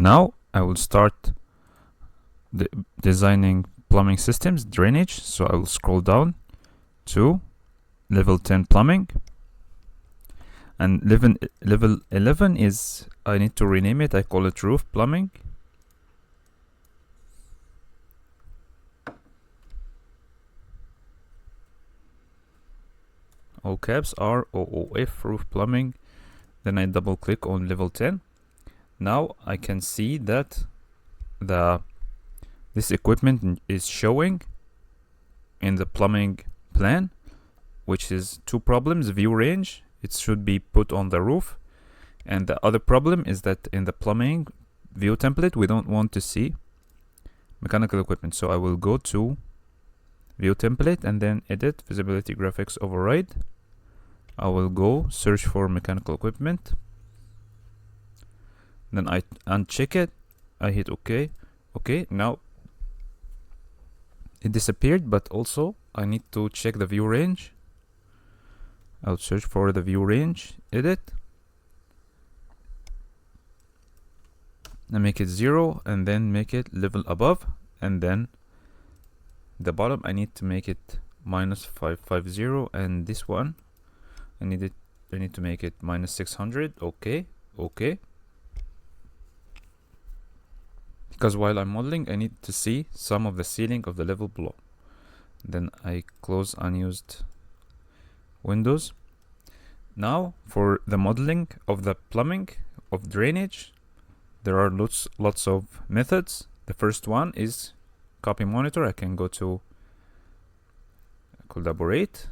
Now I will start designing plumbing systems, drainage. So I will scroll down to level 10 plumbing, and level 11 is, I need to rename it. I call it roof plumbing. All caps ROOF, roof plumbing. Then I double click on level 10. Now I can see that this equipment is showing in the plumbing plan, which is two problems: view range, it should be put on the roof, and the other problem is that in the plumbing view template we don't want to see mechanical equipment. So I will go to view template and then edit, visibility graphics override. I will go search for mechanical equipment, then I uncheck it, I hit OK. Okay, now it disappeared, but also I need to check the view range. I'll search for the view range, edit, and make it 0, and then make it level above, and then the bottom I need to make it -550, and this one I need to make it -600. Okay, okay. Because while I'm modeling, I need to see some of the ceiling of the level below. Then I close unused windows. Now for the modeling of the plumbing, of drainage, there are lots of methods. The first one is copy monitor. I can go to collaborate,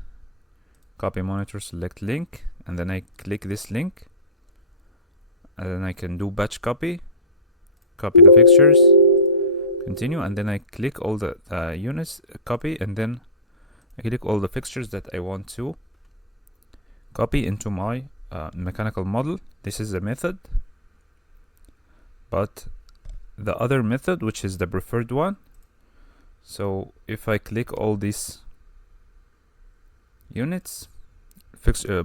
copy monitor, select link, and then I click this link, and then I can do batch copy the fixtures, continue, and then I click all the units, copy, and then I click all the fixtures that I want to copy into my mechanical model. This is a method, but the other method, which is the preferred one, so if I click all these units,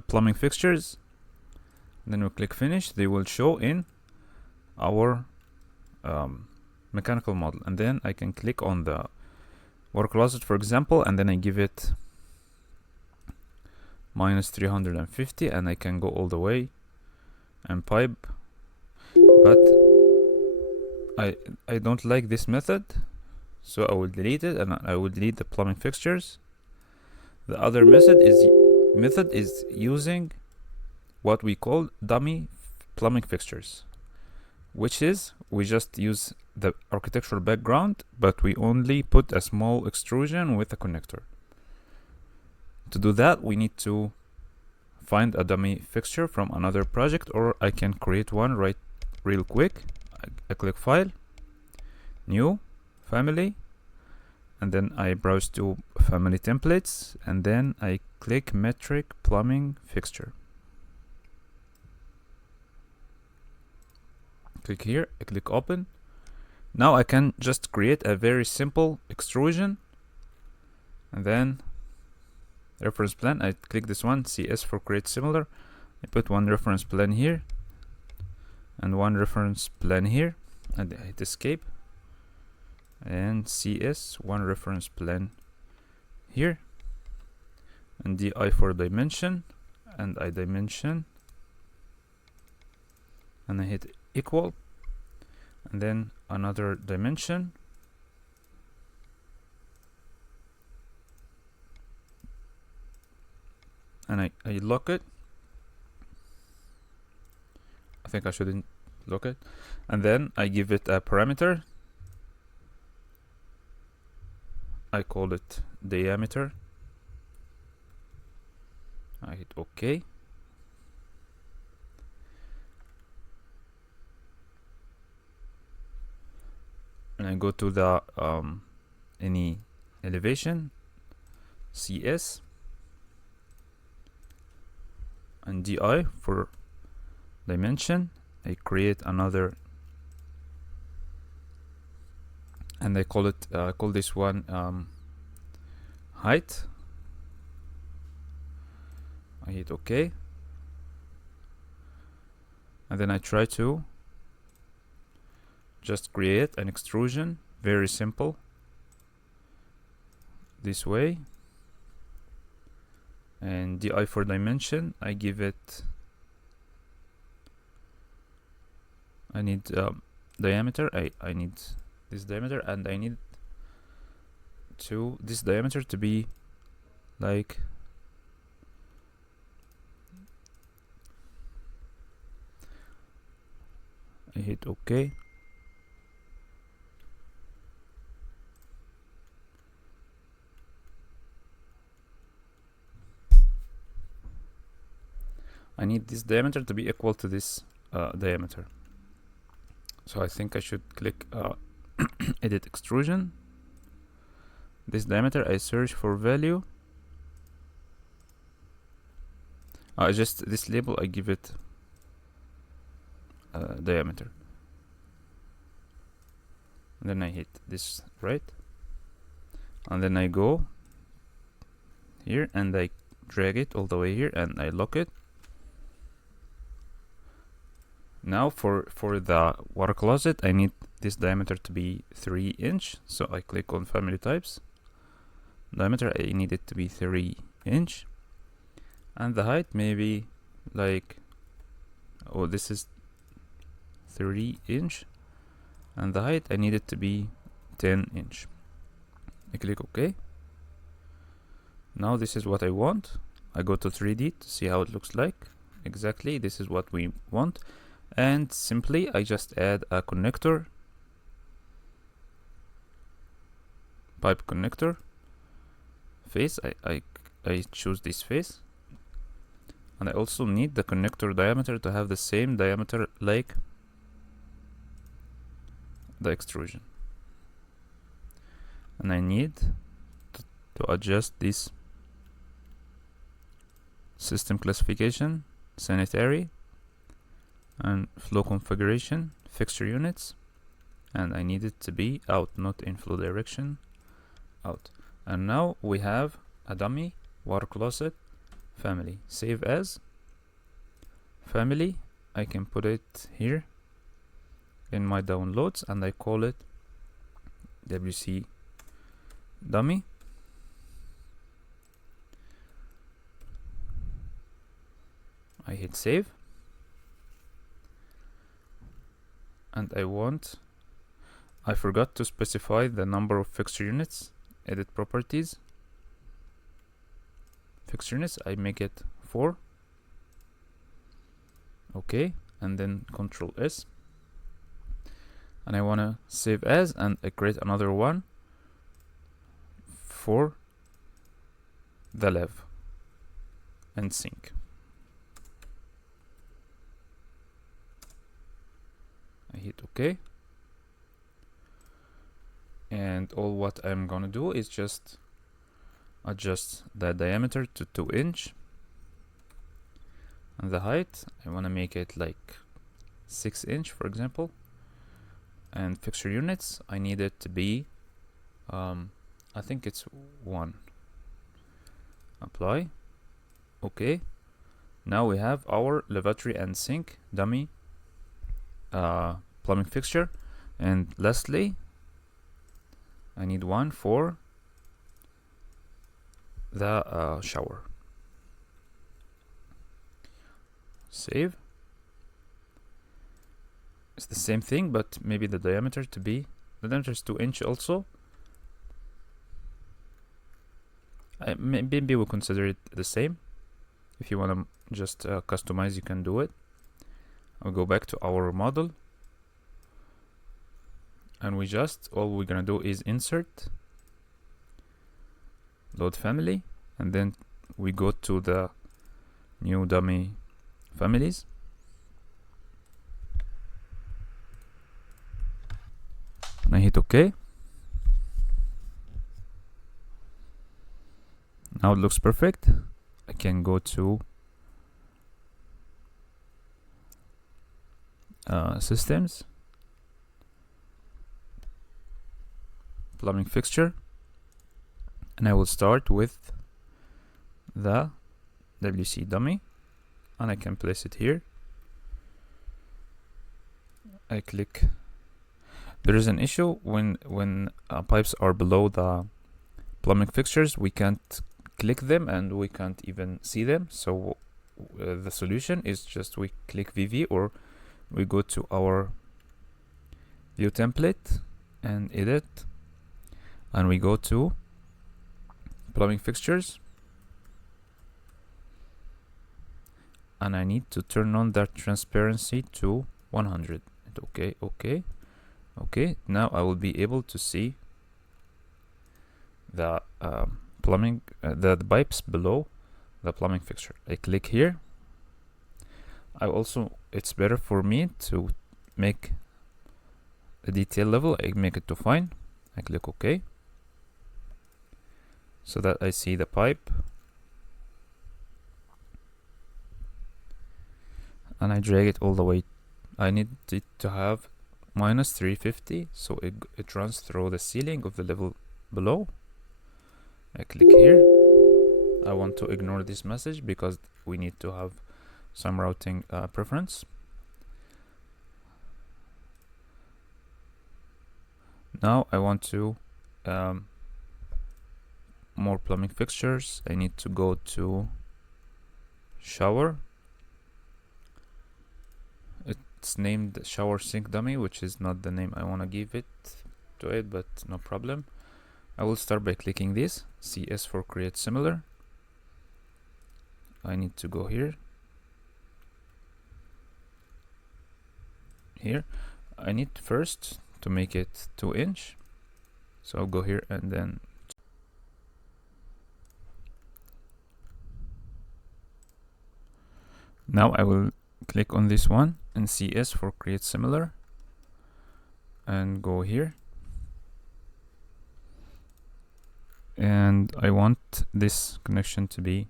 plumbing fixtures, then we click finish, they will show in our mechanical model. And then I can click on the water closet, for example, and then I give it -350, and I can go all the way and pipe, but I don't like this method, so I will delete it, and I will delete the plumbing fixtures. The other method is using what we call dummy plumbing fixtures, which is we just use the architectural background, but we only put a small extrusion with a connector. To do that, we need to find a dummy fixture from another project, or I can create one real quick. I click File, New, Family, and then I browse to Family Templates, and then I click Metric Plumbing Fixture. Click here, I click Open. Now I can just create a very simple extrusion, and then reference plan, I click this one, CS for create similar. I put one reference plan here and one reference plan here, and I hit escape, and CS, one reference plan here, and DI for dimension, and I dimension, and I hit equal, and then another dimension, and I lock it. I think I shouldn't lock it, and then I give it a parameter. I call it diameter. I hit OK. And I go to the any elevation, CS, and DI for dimension. I create another, and I call it call this one height. I hit OK, and then I try to just create an extrusion, very simple, this way, and di for dimension, I give it, I need diameter, I need this diameter, and I need this diameter to be like I hit OK. I need this diameter to be equal to this diameter. So I think I should click edit extrusion. This diameter, I search for value. Just this label, I give it diameter. And then I hit this right. And then I go here and I drag it all the way here and I lock it. Now for the water closet, I need this diameter to be 3 inch. So I click on family types. Diameter, I need it to be 3 inch. And the height maybe like, oh, this is 3 inch. And the height, I need it to be 10 inch. I click OK. Now this is what I want. I go to 3D to see how it looks like. Exactly, this is what we want. And simply I just add a connector, pipe connector face. I choose this face, and I also need the connector diameter to have the same diameter like the extrusion, and I need to adjust this system classification, sanitary, and flow configuration, fixture units, and I need it to be out, not in flow direction, out. And now we have a dummy water closet family. Save as family. I can put it here in my downloads and I call it WC dummy. I hit save. And I forgot to specify the number of fixture units. Edit properties, fixture units, I make it 4. Okay, and then Control S. And I wanna save as, and I create another one for the lev and sink. I hit OK, and all what I'm gonna do is just adjust the diameter to 2 inch, and the height I wanna make it like 6 inch, for example. And fixture units, I need it to be I think it's 1. Apply. OK. Now we have our lavatory and sink dummy plumbing fixture. And lastly, I need one for the shower. Save. It's the same thing, but maybe the diameter is 2 inch also. Maybe we'll consider it the same. If you want to just customize, you can do it. I'll go back to our model, and all we're gonna do is insert, load family, and then we go to the new dummy families. And I hit OK. Now it looks perfect. I can go to systems, plumbing fixture, and I will start with the WC dummy, and I can place it here. I click There is an issue when pipes are below the plumbing fixtures. We can't click them and we can't even see them. So the solution is just we click VV, or we go to our view template and edit, and we go to plumbing fixtures, and I need to turn on that transparency to 100. Okay, now I will be able to see the plumbing, the pipes below the plumbing fixture. I click here. It's better for me to make a detail level. I make it to fine. I click OK, so that I see the pipe, and I drag it all the way. I need it to have -350, so it runs through the ceiling of the level below. I click here. I want to ignore this message because we need to have some routing preference. Now I want to more plumbing fixtures. I need to go to shower. It's named shower sink dummy, which is not the name I want to give it to it, but no problem. I will start by clicking this CS for create similar. I need to go here. I need first to make it 2 inch, so I'll go here and then now I will click on this one and CS for create similar and go here, and I want this connection to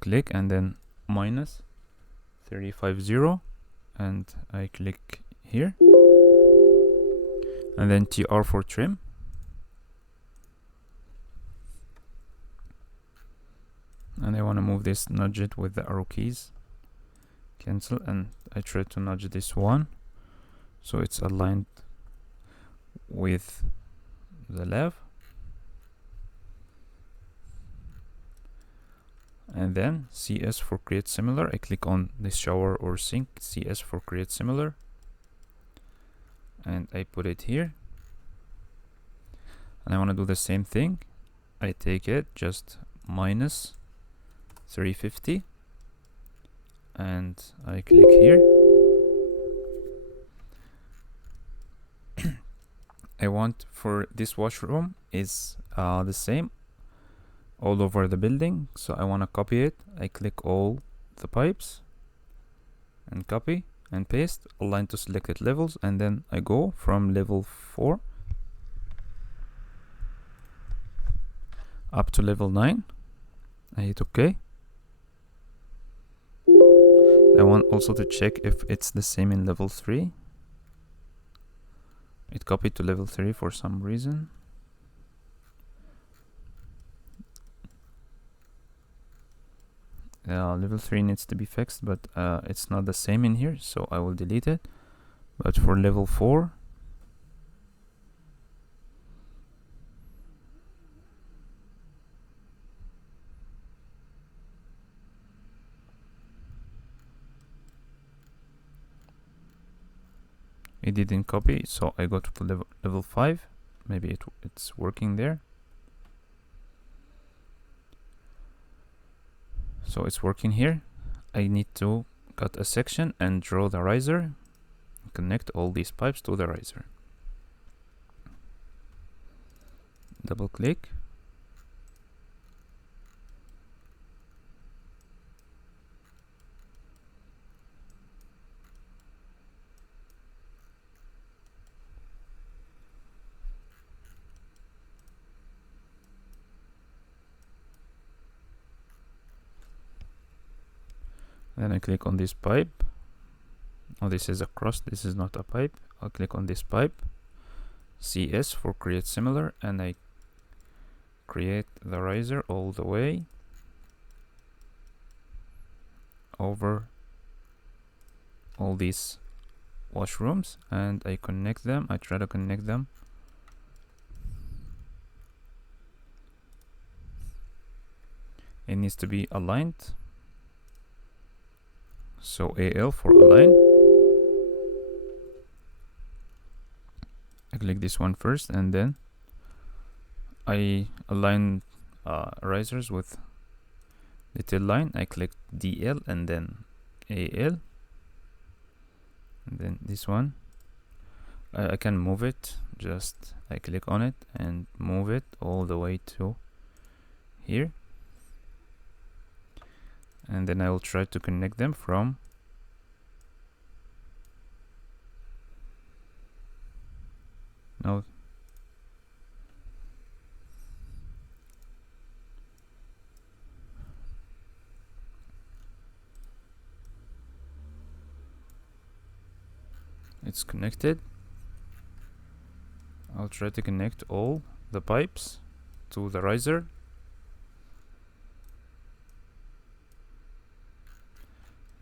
click and then -350, and I click here, and then TR for trim, and I want to move this, nudge it with the arrow keys, cancel, and I try to nudge this one so it's aligned with the left, and then CS for create similar. I click on this shower or sink, CS for create similar, and I put it here, and I want to do the same thing. I take it just -350 and I click here. I want for this washroom is the same all over the building, so I want to copy it. I click all the pipes and copy and paste, align to selected levels, and then I go from level 4 up to level 9. I hit OK. I want also to check if it's the same in level 3. It copied to level 3 for some reason. Level 3 needs to be fixed, but it's not the same in here, so I will delete it. But for level 4, it didn't copy, so I go to level 5. Maybe it's working there. So it's working here. I need to cut a section and draw the riser, connect all these pipes to the riser. Double click. Then I click on this pipe. Oh, this is a cross, this is not a pipe. I'll click on this pipe, CS for create similar, and I create the riser all the way over all these washrooms and I connect them. I try to connect them. It needs to be aligned. So AL for align. I click this one first and then I align risers with little line. I click DL and then AL, and then this one I can move it. Just I click on it and move it all the way to here, and then I will try to connect them from now. It's connected. I'll try to connect all the pipes to the riser.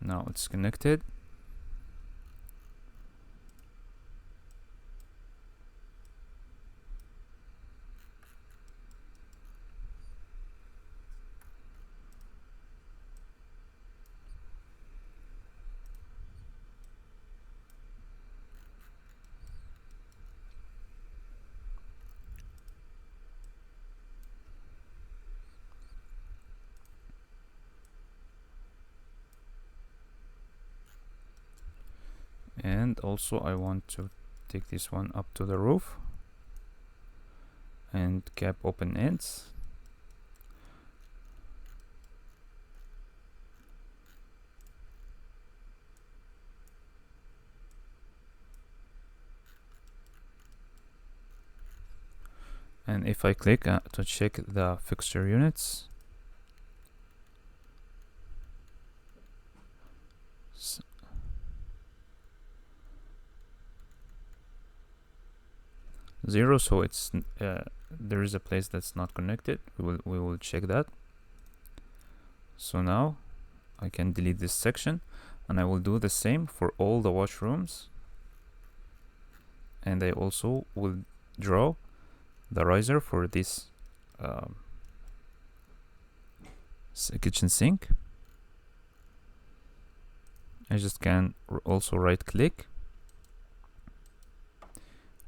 Now it's connected. And also I want to take this one up to the roof and cap open ends. And if I click to check the fixture units, zero, so it's there is a place that's not connected. We will check that. So now I can delete this section, and I will do the same for all the washrooms, and I also will draw the riser for this kitchen sink. I just can also right click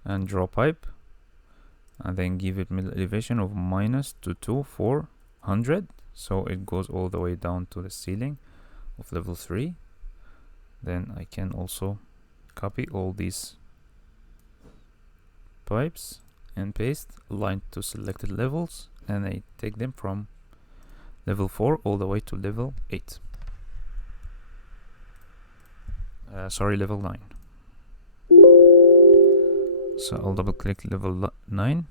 and draw pipe, and then give it middle elevation of minus to 400, so it goes all the way down to the ceiling of level 3. Then I can also copy all these pipes and paste, align to selected levels, and I take them from level 4 all the way to level 8. Sorry, level 9. So I'll double click level 9.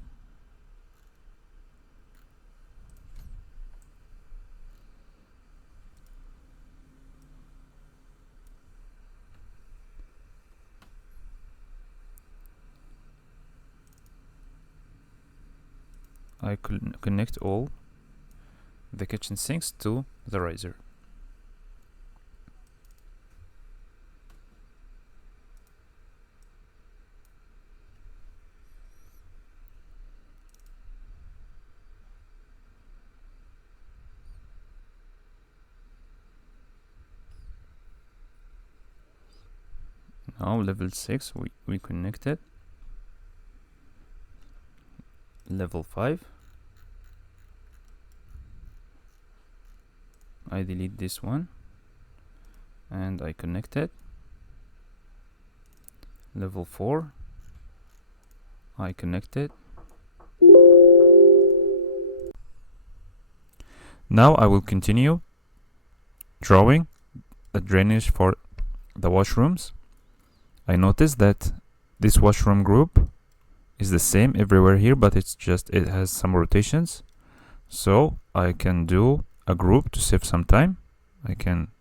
I connect all the kitchen sinks to the riser. Now level 6 we connected. Level 5 I delete this one and I connect it. Level 4 I connect it. Now I will continue drawing the drainage for the washrooms. I noticed that this washroom group is the same everywhere here, but it has some rotations. So I can do a group to save some time. I can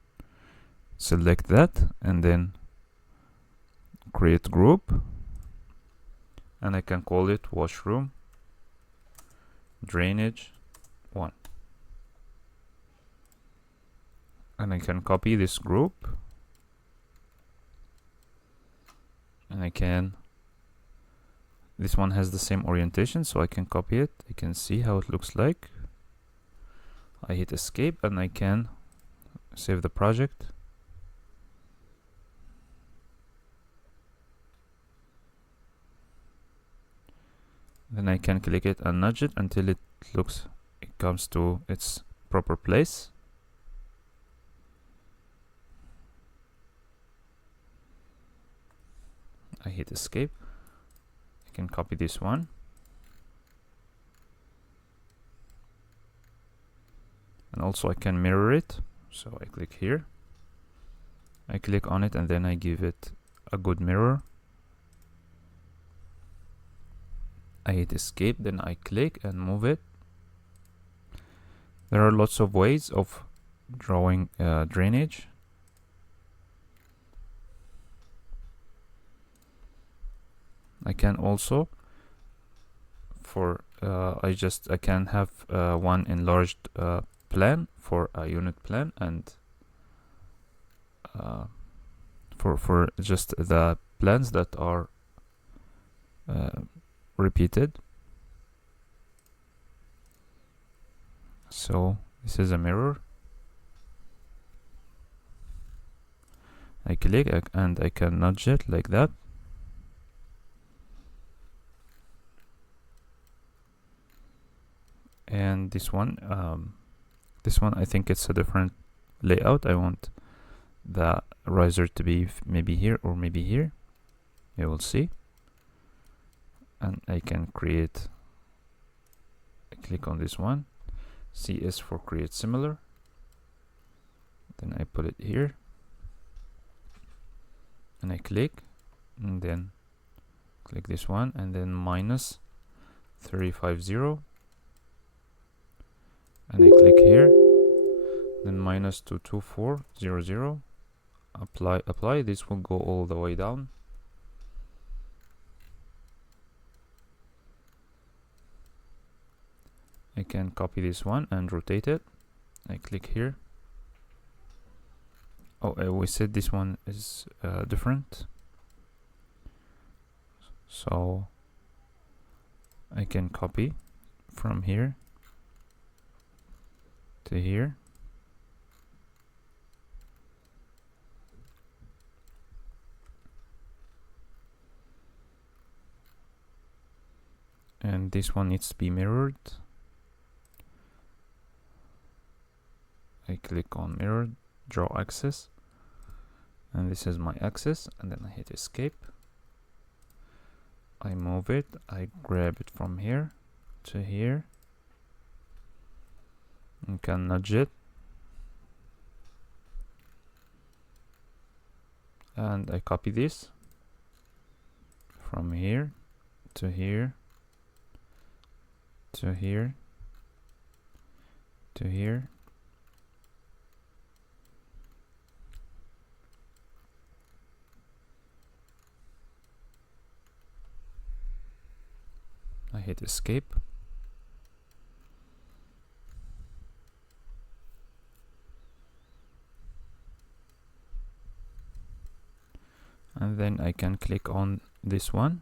select that and then create group, and I can call it washroom drainage 1, and I can copy this group and I can, this one has the same orientation, so I can copy it. I can see how it looks like. I hit escape and I can save the project. Then I can click it and nudge it until it comes to its proper place. I hit escape. I can copy this one. And also I can mirror it. So I click here. I click on it and then I give it a good mirror. I hit escape, then I click and move it. There are lots of ways of drawing drainage. I can also, I can have one enlarged plan for a unit plan, and for just the plans that are repeated. So this is a mirror. I click and I can nudge it like that. And this one I think it's a different layout. I want the riser to be maybe here or maybe here. You will see. And I can create, I click on this one, CS for create similar. Then I put it here. And I click, and then click this one, and then minus 350. And I click here, then minus 22400. Apply. This will go all the way down. I can copy this one and rotate it. I click here. Oh, we said this one is different. So I can copy from here to here. And this one needs to be mirrored. I click on mirror, draw axis, and this is my axis, and then I hit escape. I move it, I grab it from here to here, and can nudge it, and I copy this from here to here to here to here. I hit escape. And then I can click on this one.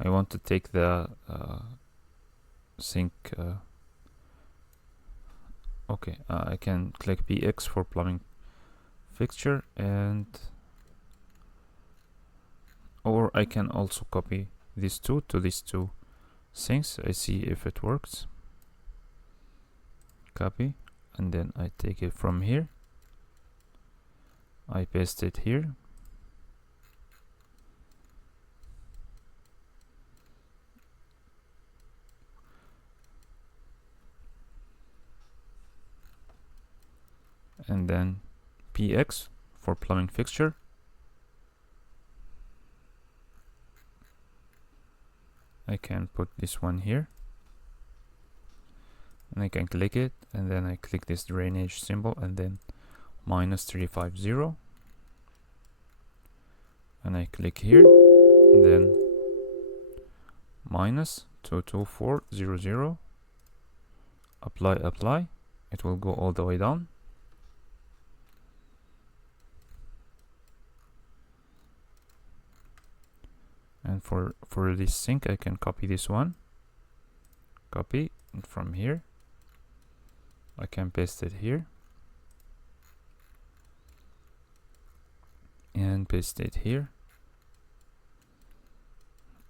I want to take the sink. Okay, I can click PX for plumbing fixture, and or I can also copy these two to these two sinks. I see if it works. Copy, and then I take it from here. I paste it here. And then PX for plumbing fixture. I can put this one here, and I can click it, and then I click this drainage symbol, and then minus 350, and I click here, and then minus 22400. Apply. It will go all the way down. And for this sink, I can copy this one, copy, and from here I can paste it here and paste it here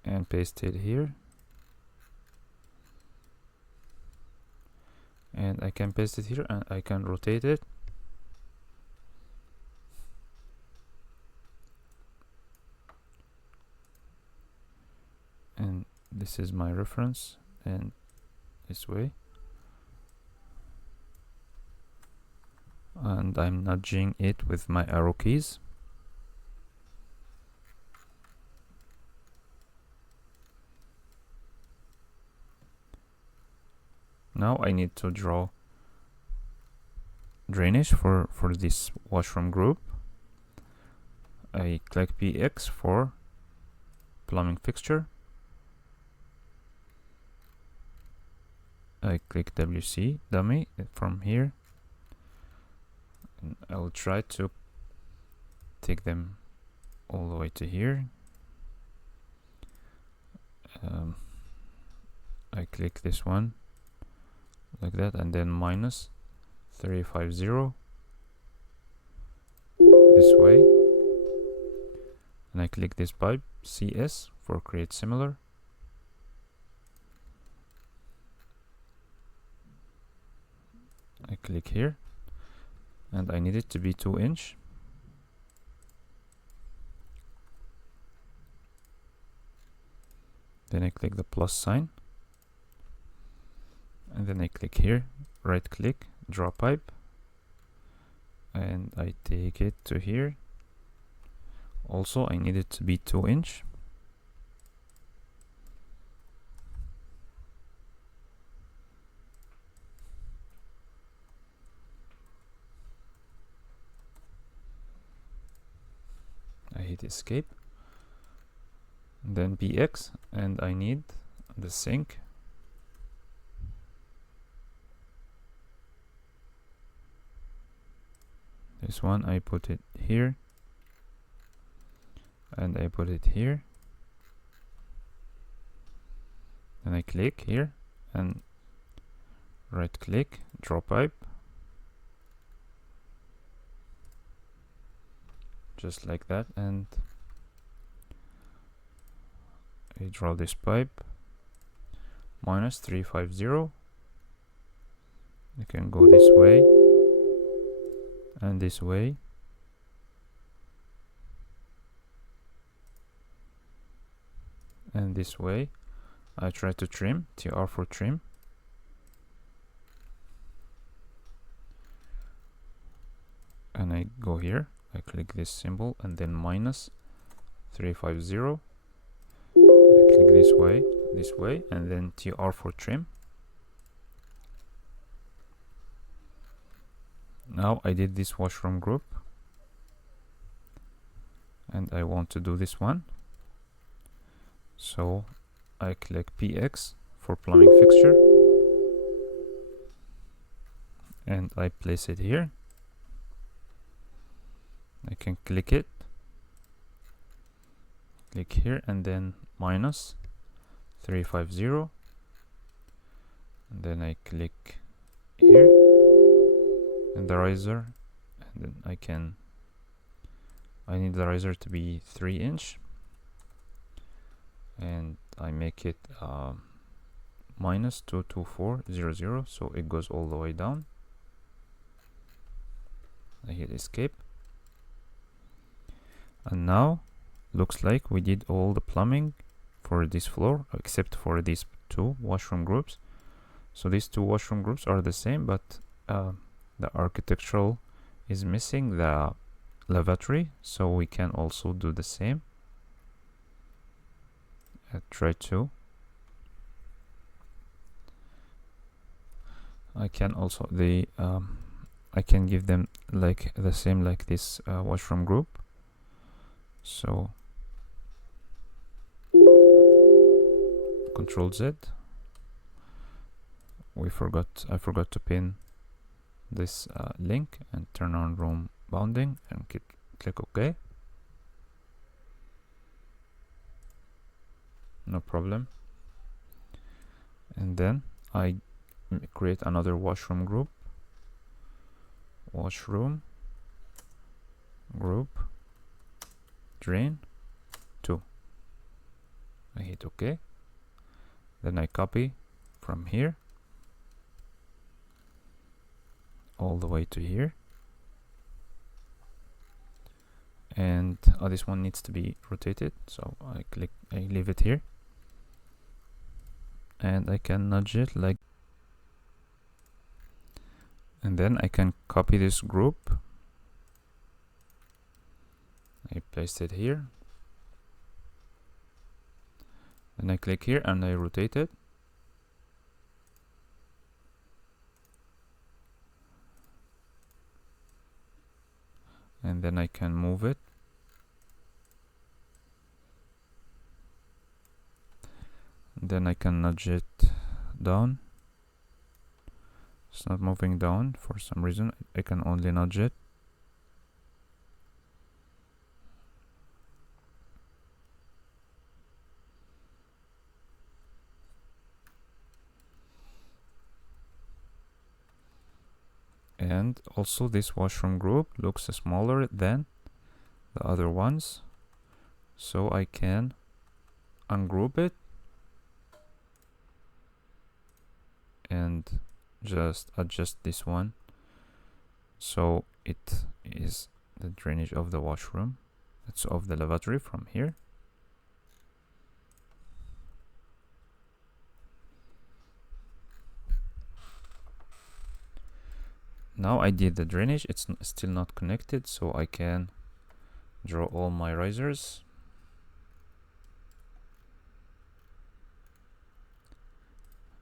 and paste it here, and I can paste it here, and I can rotate it. And this is my reference, and this way, and I'm nudging it with my arrow keys. Now I need to draw drainage for this washroom group. I click PX for plumbing fixture. I click WC dummy from here, and I will try to take them all the way to here. I click this one like that, and then minus 350 this way, and I click this pipe CS for create similar. I click here, and I need it to be 2 inch. Then I click the plus sign, and then I click here, right click, draw pipe, and I take it to here. Also, I need it to be 2 inch. I hit escape, then PX, and I need the sink. This one I put it here, and I put it here, and I click here and right click, draw pipe, just like that, and I draw this pipe minus 350. You can go this way and this way, and this way. I try to trim, TR for trim, and I go here, I click this symbol, and then minus 350. I click this way, and then TR for trim. Now I did this washroom group, and I want to do this one, so I click PX for plumbing fixture, and I place it here. I can click it, click here, and then minus 350, and then I click here and the riser, and then I need the riser to be 3 inch, and I make it minus 22400, so it goes all the way down. I hit escape, and now looks like we did all the plumbing for this floor except for these 2 washroom groups. So these 2 washroom groups are the same, but the architectural is missing the lavatory, so we can also do the same. Try to. I can also I can give them like the same like this washroom group. So Control Z. I forgot to pin this link, and turn on room bounding, and click OK. no problem. And then I create another washroom group, washroom group drain 2. I hit OK. Then I copy from here all the way to here, and this one needs to be rotated, so I leave it here, and I can nudge it like, and then I can copy this group. I paste it here, then I click here and I rotate it, and then I can move it, then I can nudge it down. It's not moving down for some reason. I can only nudge it. And also this washroom group looks smaller than the other ones, so I can ungroup it and just adjust this one so it is the drainage of the washroom, it's of the lavatory from here. Now I did the drainage, it's still not connected, so I can draw all my risers.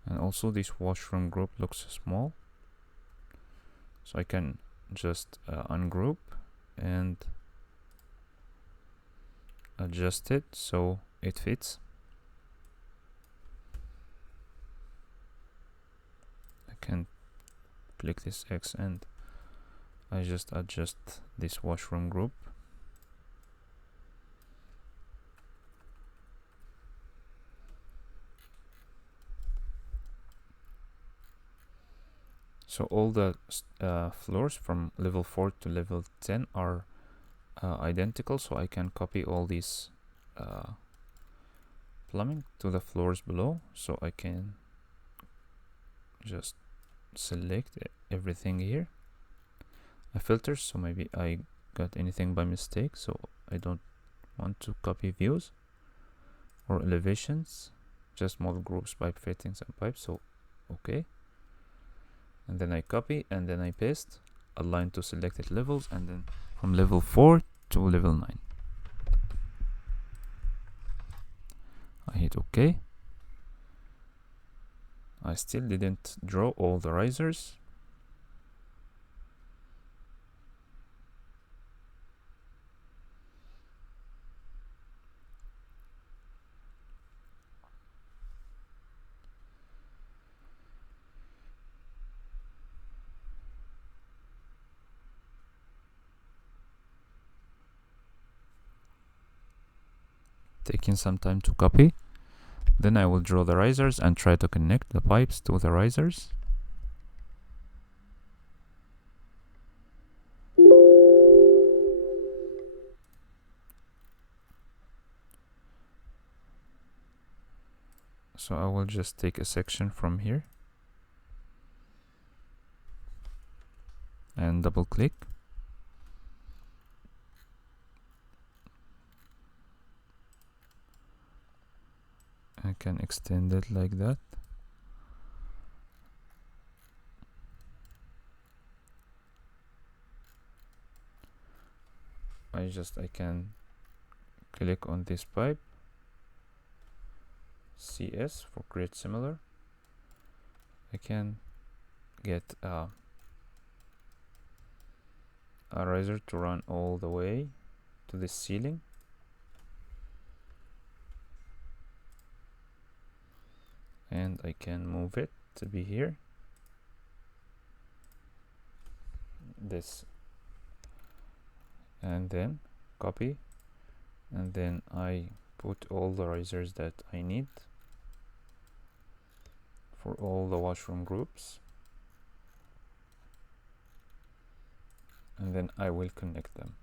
And also this washroom group looks small, so I can just ungroup and adjust it so it fits. I can click this X and I just adjust this washroom group. So all the floors from level 4 to level 10 are identical, so I can copy all these plumbing to the floors below. So I can just select everything here. I filter, so maybe I got anything by mistake, so I don't want to copy views or elevations, just model groups, pipe fittings and pipes. So okay, and then I copy and then I paste, align to selected levels, and then from level 4 to level 9 I hit OK. I still didn't draw all the risers. Taking some time to copy. Then I will draw the risers and try to connect the pipes to the risers. So I will just take a section from here and double click. I can extend it like that. I can click on this pipe, CS for create similar. I can get a riser to run all the way to the ceiling. And I can move it to be here. This, and then copy, and then I put all the risers that I need for all the washroom groups, and then I will connect them.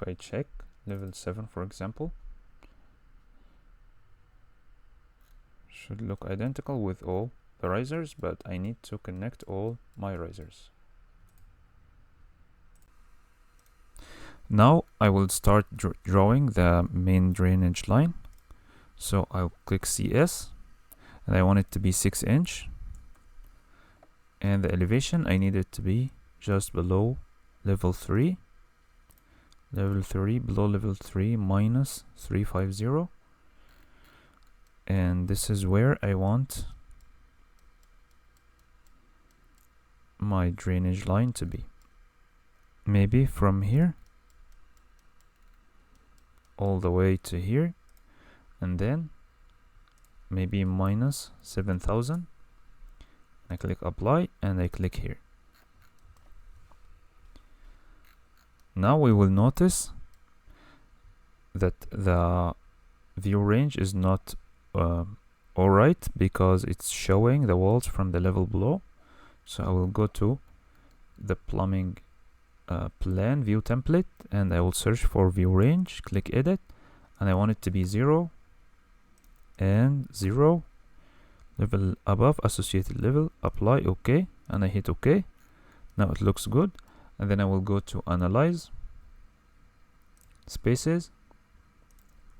If I check level 7, for example, should look identical with all the risers, but I need to connect all my risers. Now I will start drawing the main drainage line. So I'll click CS, and I want it to be 6 inch, and the elevation I need it to be just below level 3. Level 3, below level 3 minus 350, and this is where I want my drainage line to be. Maybe from here all the way to here, and then maybe minus 7000. I click apply and I click here. Now we will notice that the view range is not alright, because it's showing the walls from the level below. So I will go to the plumbing plan view template, and I will search for view range, click edit, and I want it to be 0 and 0, level above associated level, apply, OK, and I hit OK. Now it looks good. And then I will go to analyze, spaces,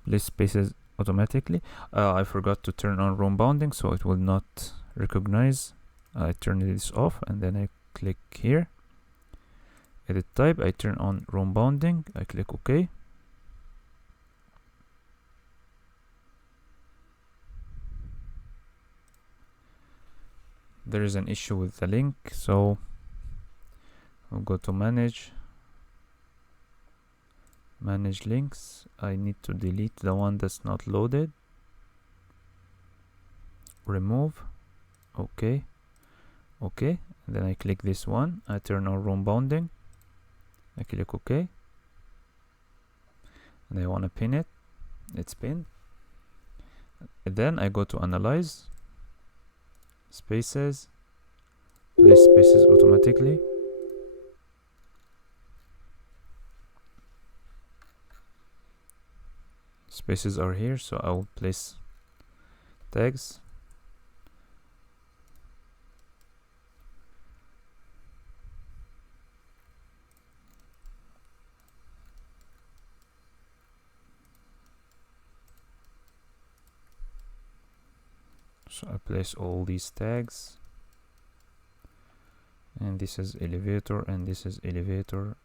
place spaces automatically. I forgot to turn on room bounding, so it will not recognize. I turn this off, and then I click here, edit type, I turn on room bounding, I click OK. There is an issue with the link, so I'll go to manage links. I need to delete the one that's not loaded, remove, OK, OK, and then I click this one, I turn on room bounding, I click OK, and I want to pin it, it's pinned. And then I go to analyze, spaces, place spaces automatically, spaces are here, so I will place tags, so I place all these tags, and this is elevator, and this is elevator,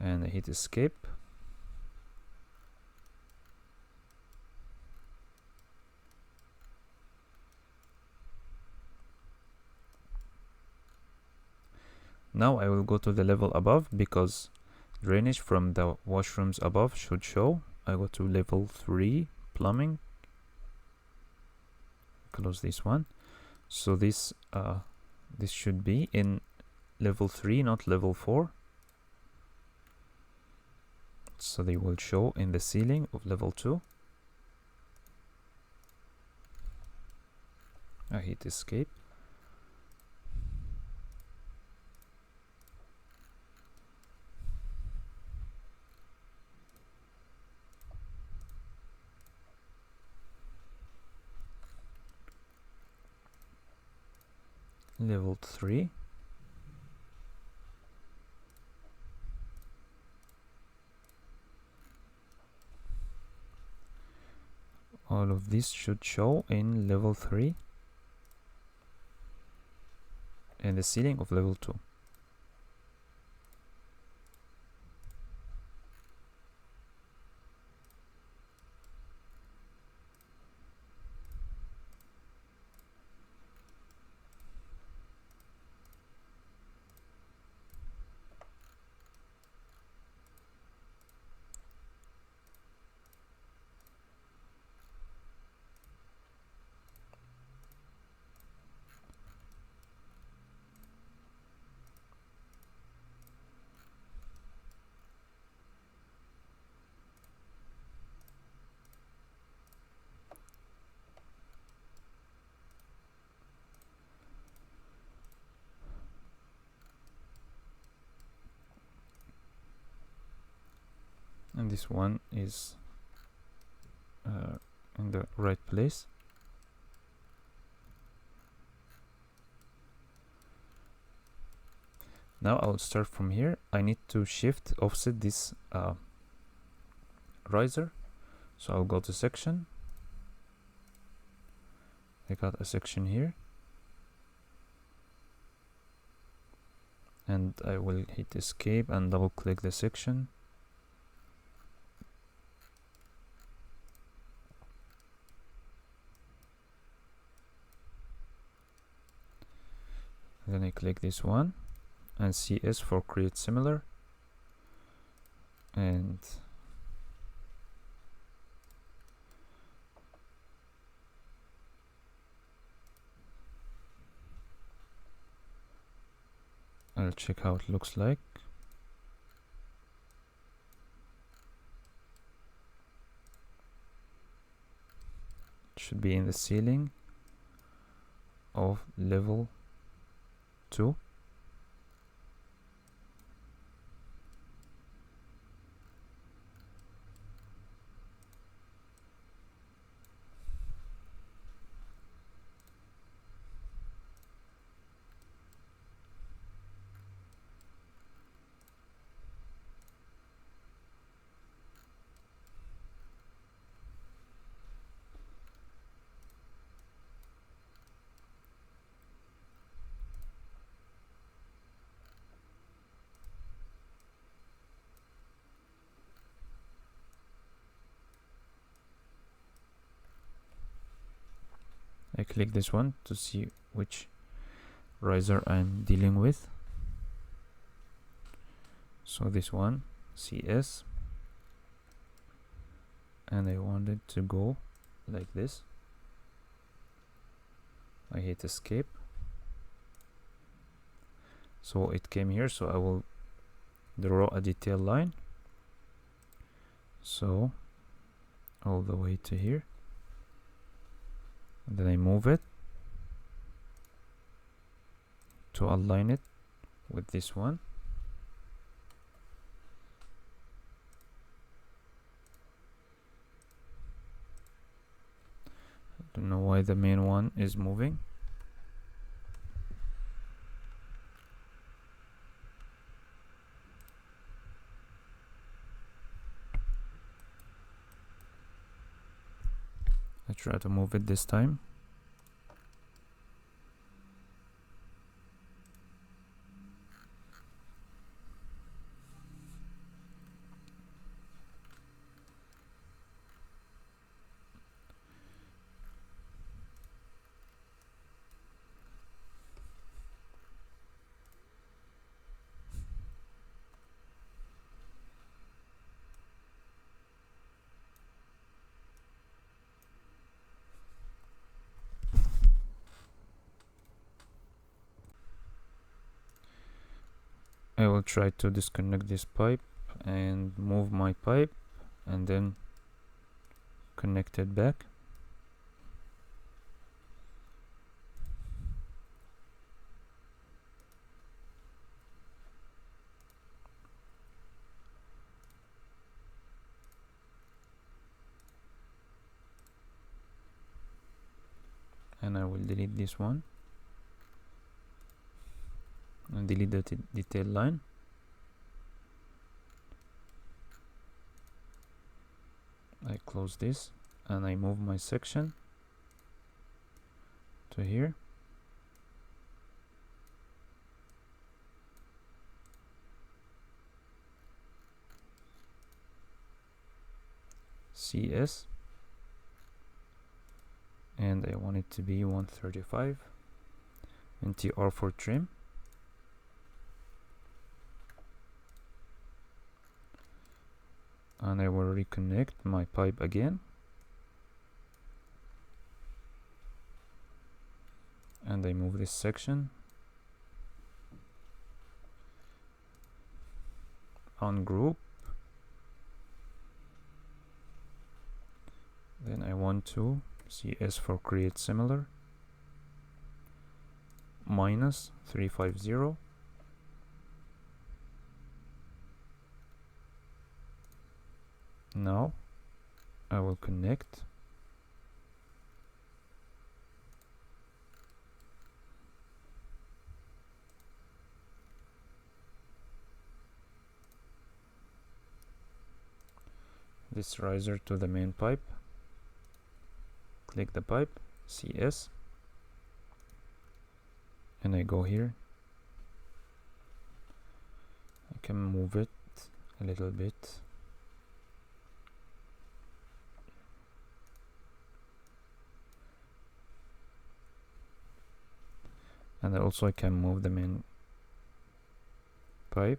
and I hit escape. Now I will go to the level above, because drainage from the washrooms above should show. I go to level 3 plumbing, close this one. So this should be in level 3, not level 4. So they will show in the ceiling of level 2. I hit escape. Level 3. All of this should show in level 3. in the ceiling of level 2. And this one is in the right place. Now I'll start from here. I need to shift offset this riser, so I'll go to section. I got a section here, and I will hit escape and double click the section. Then I click this one and CS for create similar, and I'll check how it looks like. It should be in the ceiling of level 2. I click this one to see which riser I'm dealing with. So this one, CS, and I want it to go like this. I hit escape, so it came here, so I will draw a detail line, so all the way to here, and then I move it to align it with this one. I don't know why the main one is moving. I try to move it this time. I will try to disconnect this pipe and move my pipe and then connect it back. And I will delete this one and delete the detail line. I close this and I move my section to here. CS, and I want it to be 135, and TR for trim. And I will reconnect my pipe again, and I move this section, ungroup, then I want to CS for create similar, minus 350. Now I will connect, this riser to the main pipe, click the pipe, CS, and I go here. I can move it a little bit. And also I can move the main pipe.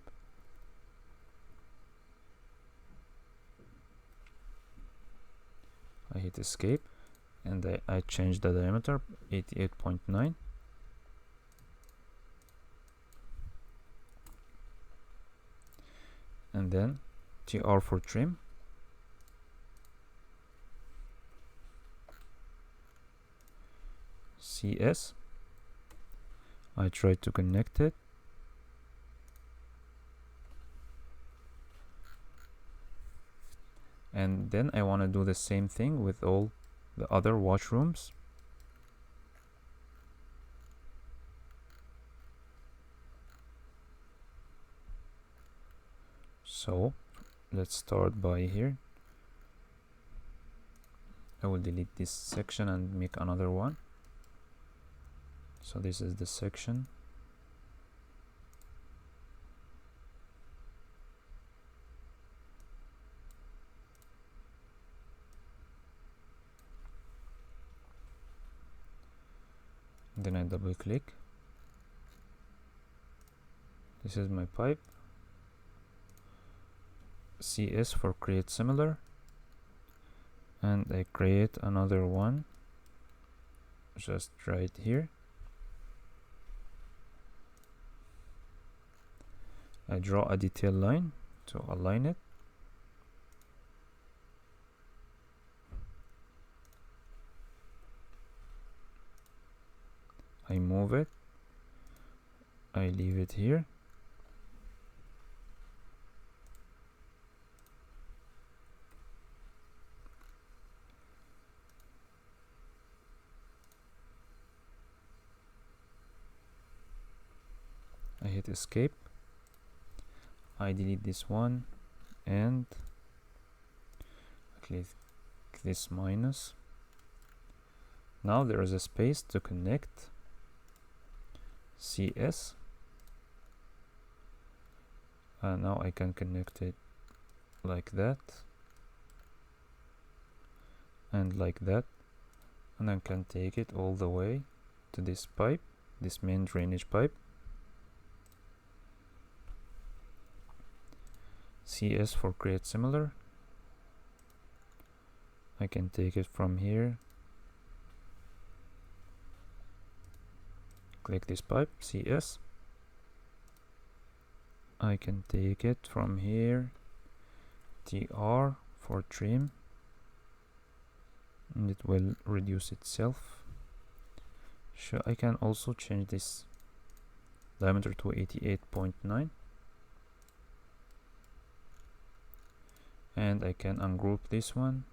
I hit escape, and I change the diameter 88.9. And then TR for trim. CS. I try to connect it. And then I want to do the same thing with all the other washrooms. So let's start by here. I will delete this section and make another one. So this is the section. Then I double click. This is my pipe. CS for create similar, and I create another one just right here. I draw a detail line to align it. I move it. I leave it here. I hit escape. I delete this one and click this minus. Now there is a space to connect CS, and now I can connect it like that and like that, and I can take it all the way to this pipe, this main drainage pipe. CS for create similar. I can take it from here, click this pipe, CS. I can take it from here, TR for trim, and it will reduce itself. So I can also change this diameter to 88.9. And I can ungroup this one,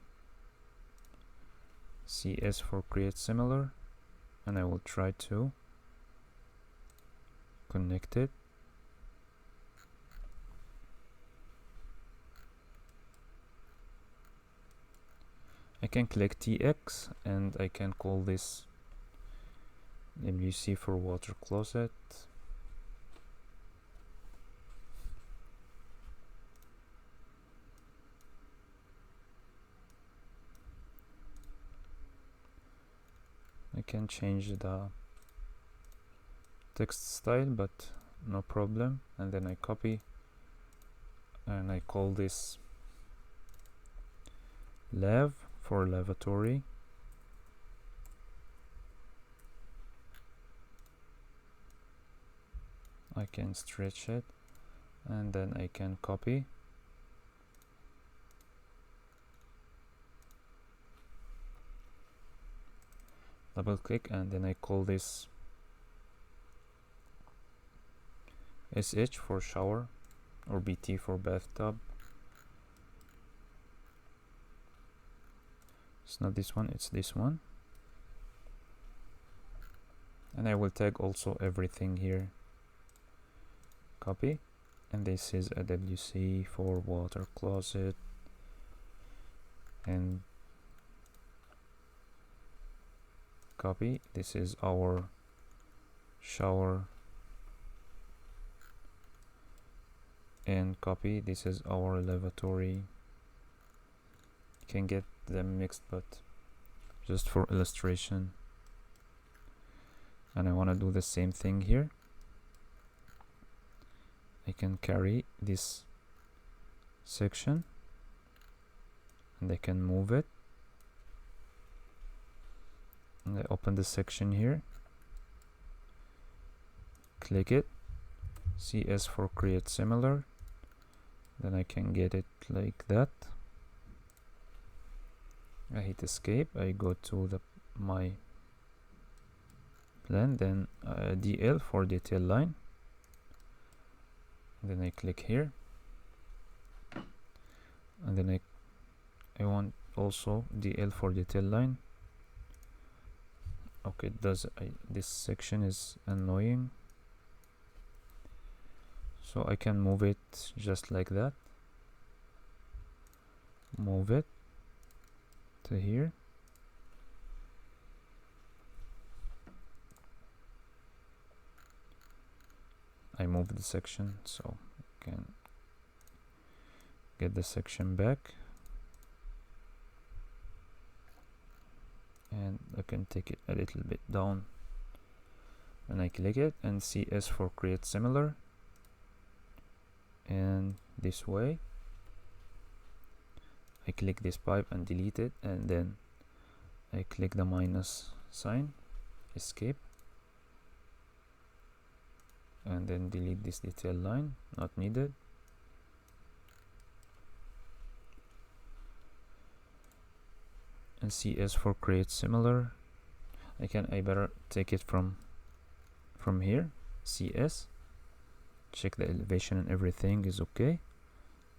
CS for create similar, and I will try to connect it. I can click TX and I can call this WC for water closet. can change the text style, but no problem. And then I copy and I call this lav for lavatory. I can stretch it, and then I can copy, double click, and then I call this sh for shower, or bt for bathtub. It's not this one, it's this one. And I will tag also everything here. Copy, and this is a WC for water closet, and copy, this is our shower, and copy, this is our lavatory. You can get them mixed, but just for illustration. And I want to do the same thing here. I can carry this section and I can move it, and I open the section here, click it, CS for create similar, then I can get it like that. I hit escape, I go to my plan, then DL for detail line, then I click here, and then I want also DL for detail line. Okay, this section is annoying, so I can move it just like that, move it to here, I move the section so I can get the section back, and I can take it a little bit down, and I click it, and CS for create similar, and this way I click this pipe and delete it, and then I click the minus sign, escape, and then delete this detail line, not needed. And CS for create similar, I better take it from here, CS, check the elevation and everything is okay,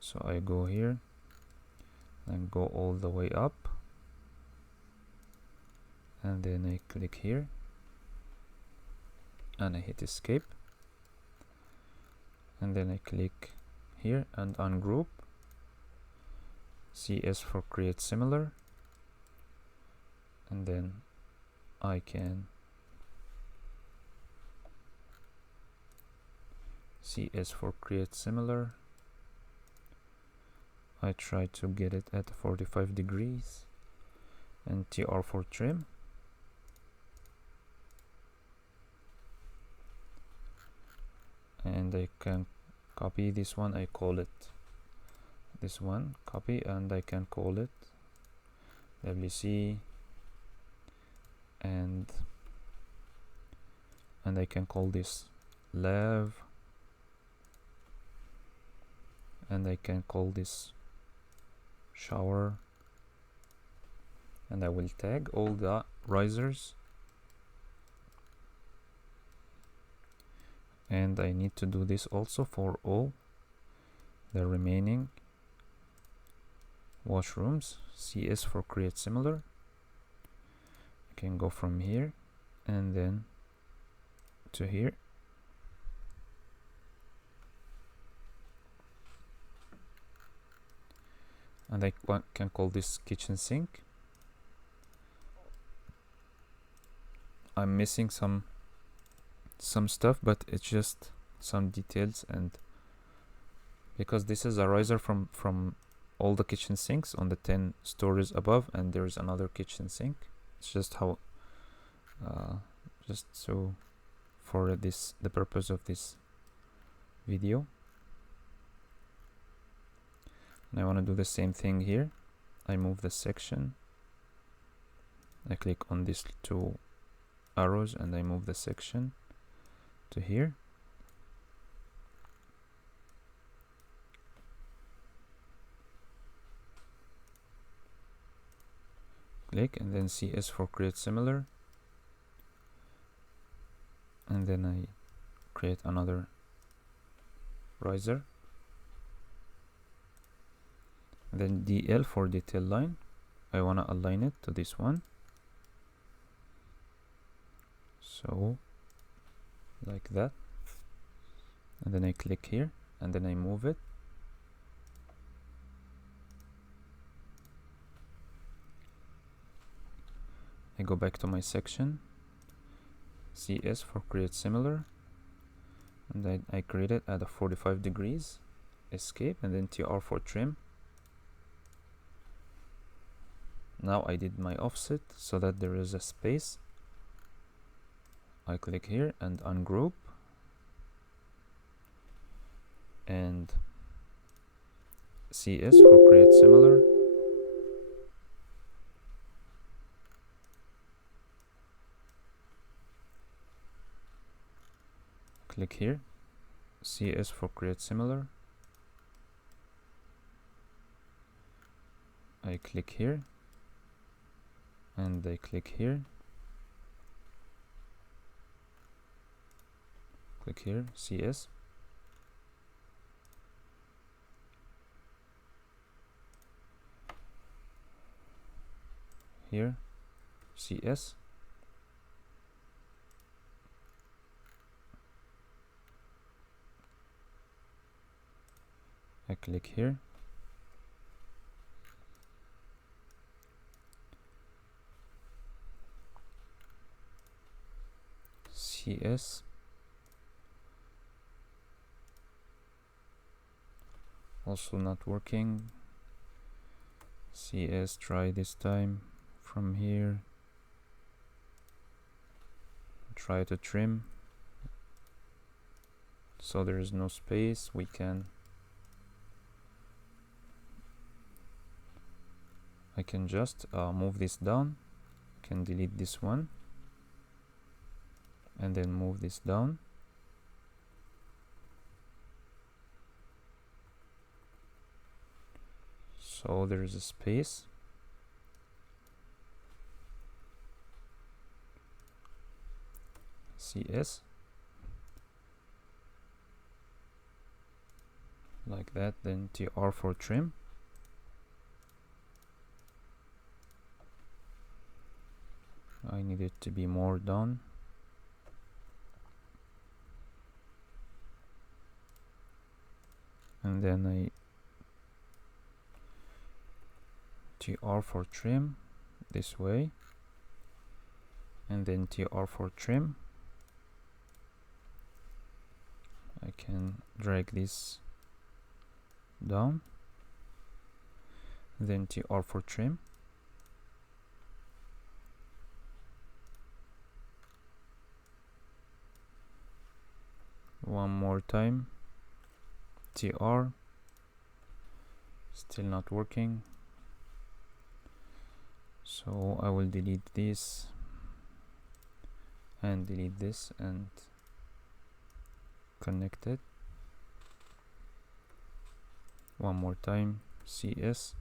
so I go here and go all the way up, and then I click here and I hit escape, and then I click here and ungroup, CS for create similar, and then I can CS for create similar, I try to get it at 45 degrees, and TR for trim, and I can copy this one, I call it this one, copy, and I can call it WC, and I can call this lav, and I can call this shower, and I will tag all the risers, and I need to do this also for all the remaining washrooms. CS for create similar, I can go from here and then to here, and I can call this kitchen sink. I'm missing some stuff, but it's just some details, and because this is a riser from all the kitchen sinks on the 10 stories above, and there is another kitchen sink, it's just how just so for the purpose of this video. And I want to do the same thing here. I move the section, I click on these two arrows and I move the section to here. Click and then CS for create similar, and then I create another riser, and then DL for detail line. I want to align it to this one, so like that, and then I click here and then I move it. I go back to my section, CS for create similar, and then I create it at a 45 degrees, escape, and then TR for trim. Now I did my offset so that there is a space. I click here and ungroup, and CS for create similar, click here, CS for create similar, I click here and I click here, click here, CS, here, CS, I click here, CS, also not working, CS, try this time from here, try to trim so there is no space. I can just move this down, can delete this one and then move this down, so there is a space. CS, like that, then TR for trim, I need it to be more down, and then I TR for trim this way, and then TR for trim. I can drag this down, then TR for trim, one more time, TR, still not working, so I will delete this and delete this and connect it. One more time, CS,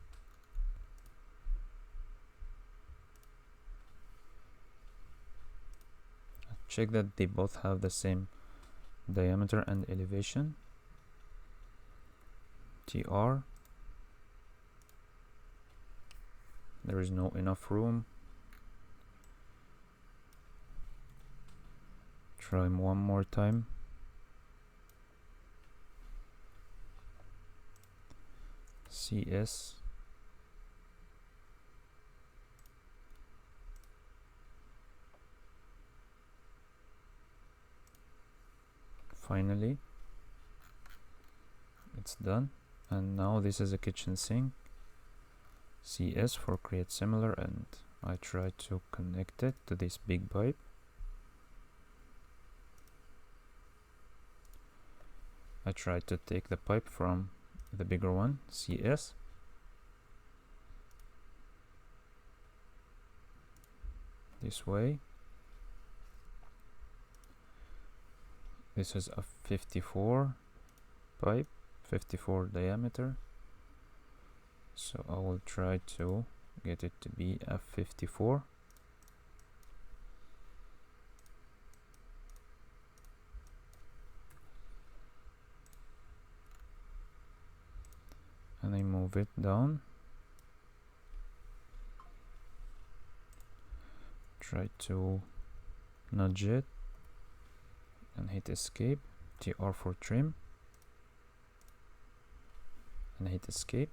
check that they both have the same diameter and elevation, TR, there is no enough room, try one more time, CS, finally it's done. And now this is a kitchen sink, CS for create similar, and I try to connect it to this big pipe, I try to take the pipe from the bigger one, CS. This way. This is a 54 pipe, 54 diameter. So I will try to get it to be a 54. And I move it down. Try to nudge it and hit escape, TR for trim, and hit escape.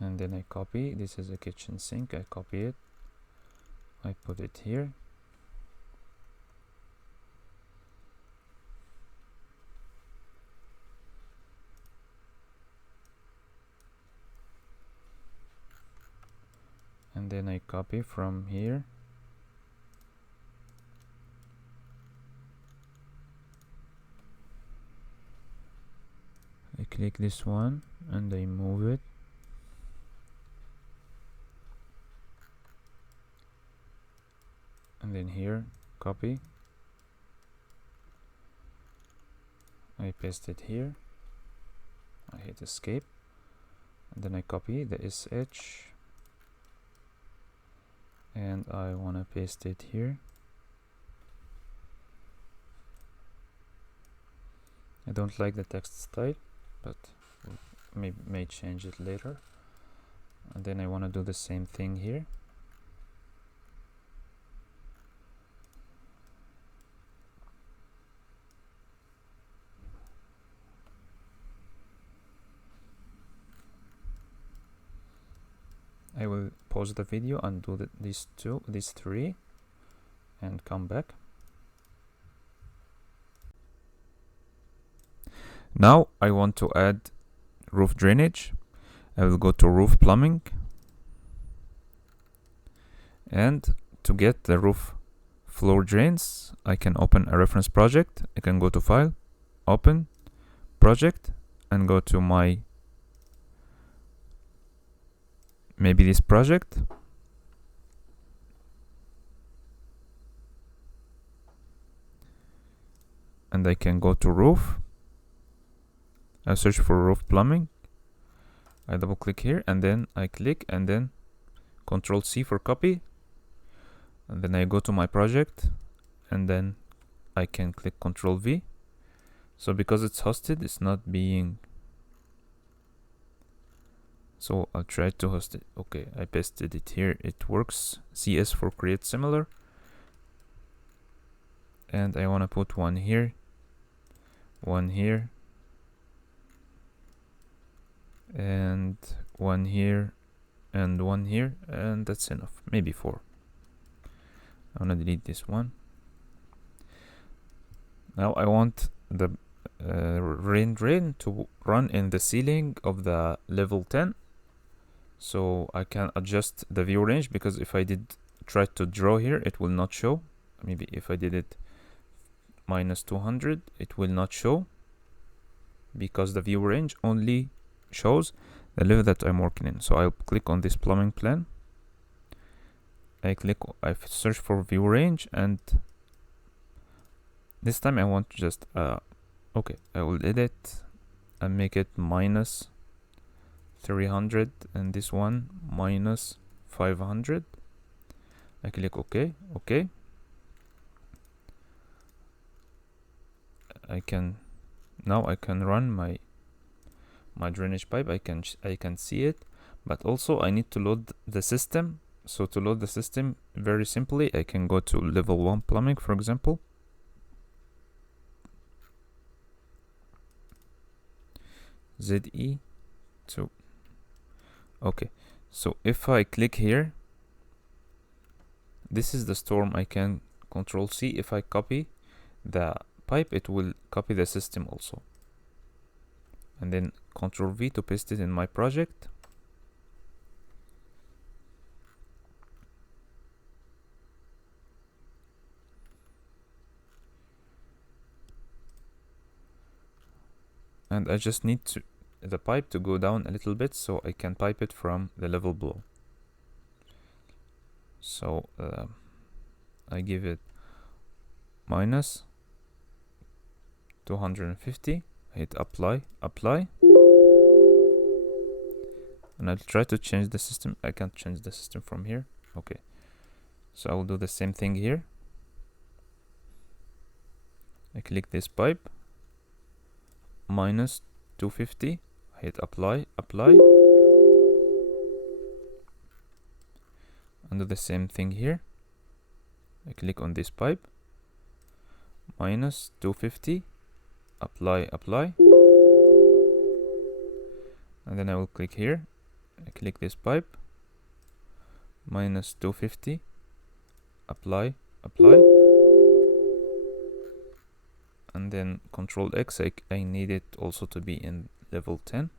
And then I copy. This is a kitchen sink. I copy it. I put it here. And then I copy from here. I click this one and I move it. And then here, copy. I paste it here. I hit escape. And then I copy the SH. And I want to paste it here. I don't like the text style, but may change it later. And then I want to do the same thing here. I will pause the video and do these three, and come back. Now I want to add roof drainage. I will go to roof plumbing, and to get the roof floor drains, I can open a reference project. I can go to File, Open, Project, and go to my maybe this project. And I can go to roof. I search for roof plumbing. I double click here and then I click and then Control C for copy. And then I go to my project and then I can click Control V. So because it's hosted, it's not being. So I'll try to host it. Okay, I pasted it here. It works. CS for create similar. And I want to put one here, one here, and one here, and one here, and that's enough. Maybe 4. I want to delete this one. Now I want the rain drain to run in the ceiling of the level 10. So I can adjust the view range, because if I did try to draw here, it will not show. Maybe if I did it -200, it will not show, because the view range only shows the level that I'm working in. So I'll click on this plumbing plan. I search for view range, and this time I want just okay, I will edit and make it -300, and this one -500. I click OK. Now I can run my drainage pipe. I can see it, but also I need to load the system. So to load the system, very simply, I can go to level 1 plumbing, for example. ZE2. Okay, so if I click here, this is the storm. I can Control C. If I copy the pipe, it will copy the system also. And then Control V to paste it in my project. and I just need the pipe to go down a little bit so I can pipe it from the level below. So I give it minus 250, hit apply, and I'll try to change the system. I can't change the system from here. Okay, so I will do the same thing here. I click this pipe, minus 250, hit apply, and do the same thing here. I click on this pipe, minus 250, apply, and then I will click here. I click this pipe, minus 250, apply, and then Control X. I need it also to be in level 10.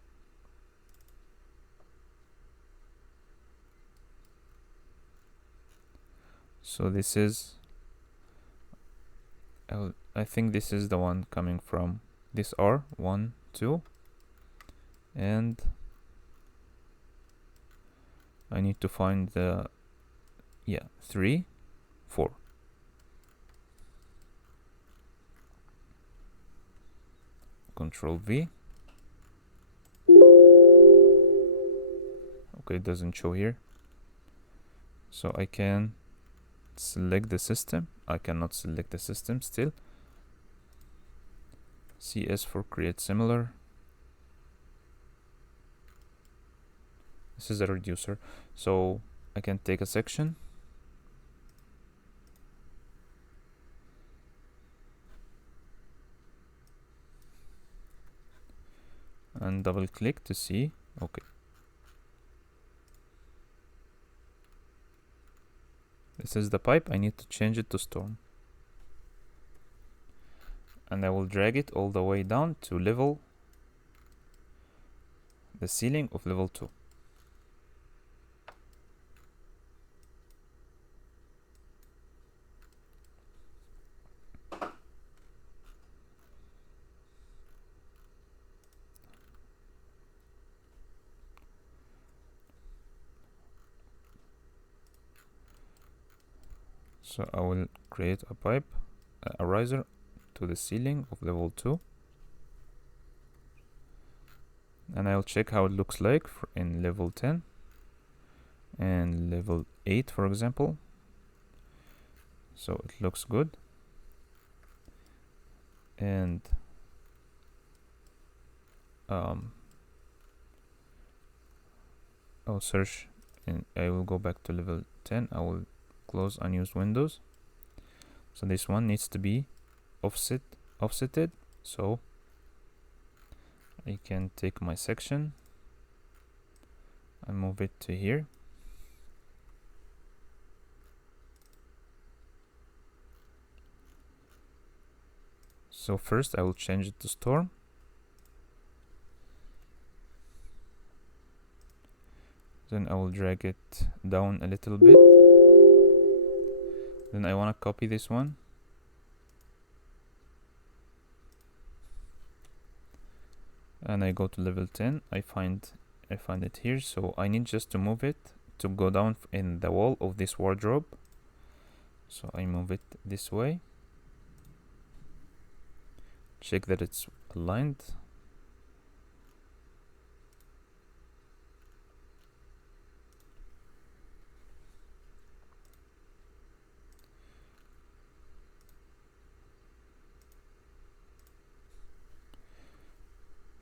So this is, I think this is the one coming from this R, 1, 2, and I need to find the, 3, 4. Control V. Okay, it doesn't show here. So I can select the system. I cannot select the system still. CS for create similar. This is a reducer. So I can take a section and double click to see. Okay. This is the pipe. I need to change it to storm. And I will drag it all the way down to level, the ceiling of level 2. So I will create a pipe, a riser to the ceiling of level 2, and I'll check how it looks like in level 10 and level 8, for example. So it looks good, and I'll search and I will go back to level 10. I will close unused windows. So this one needs to be offsetted. So I can take my section and move it to here. So first I will change it to storm. Then I will drag it down a little bit. Then I want to copy this one. And I go to level 10. I find it here. So I need just to move it to go down in the wall of this wardrobe. So I move it this way. Check that it's aligned.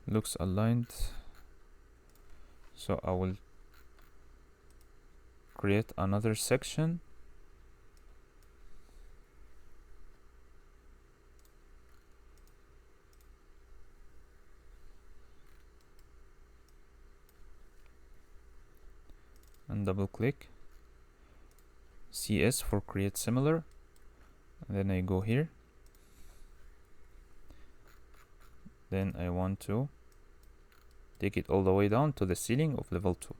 Looks aligned. So I will create another section. And double click CS for create similar, and then I go here. Then I want to take it all the way down to the ceiling of level 2.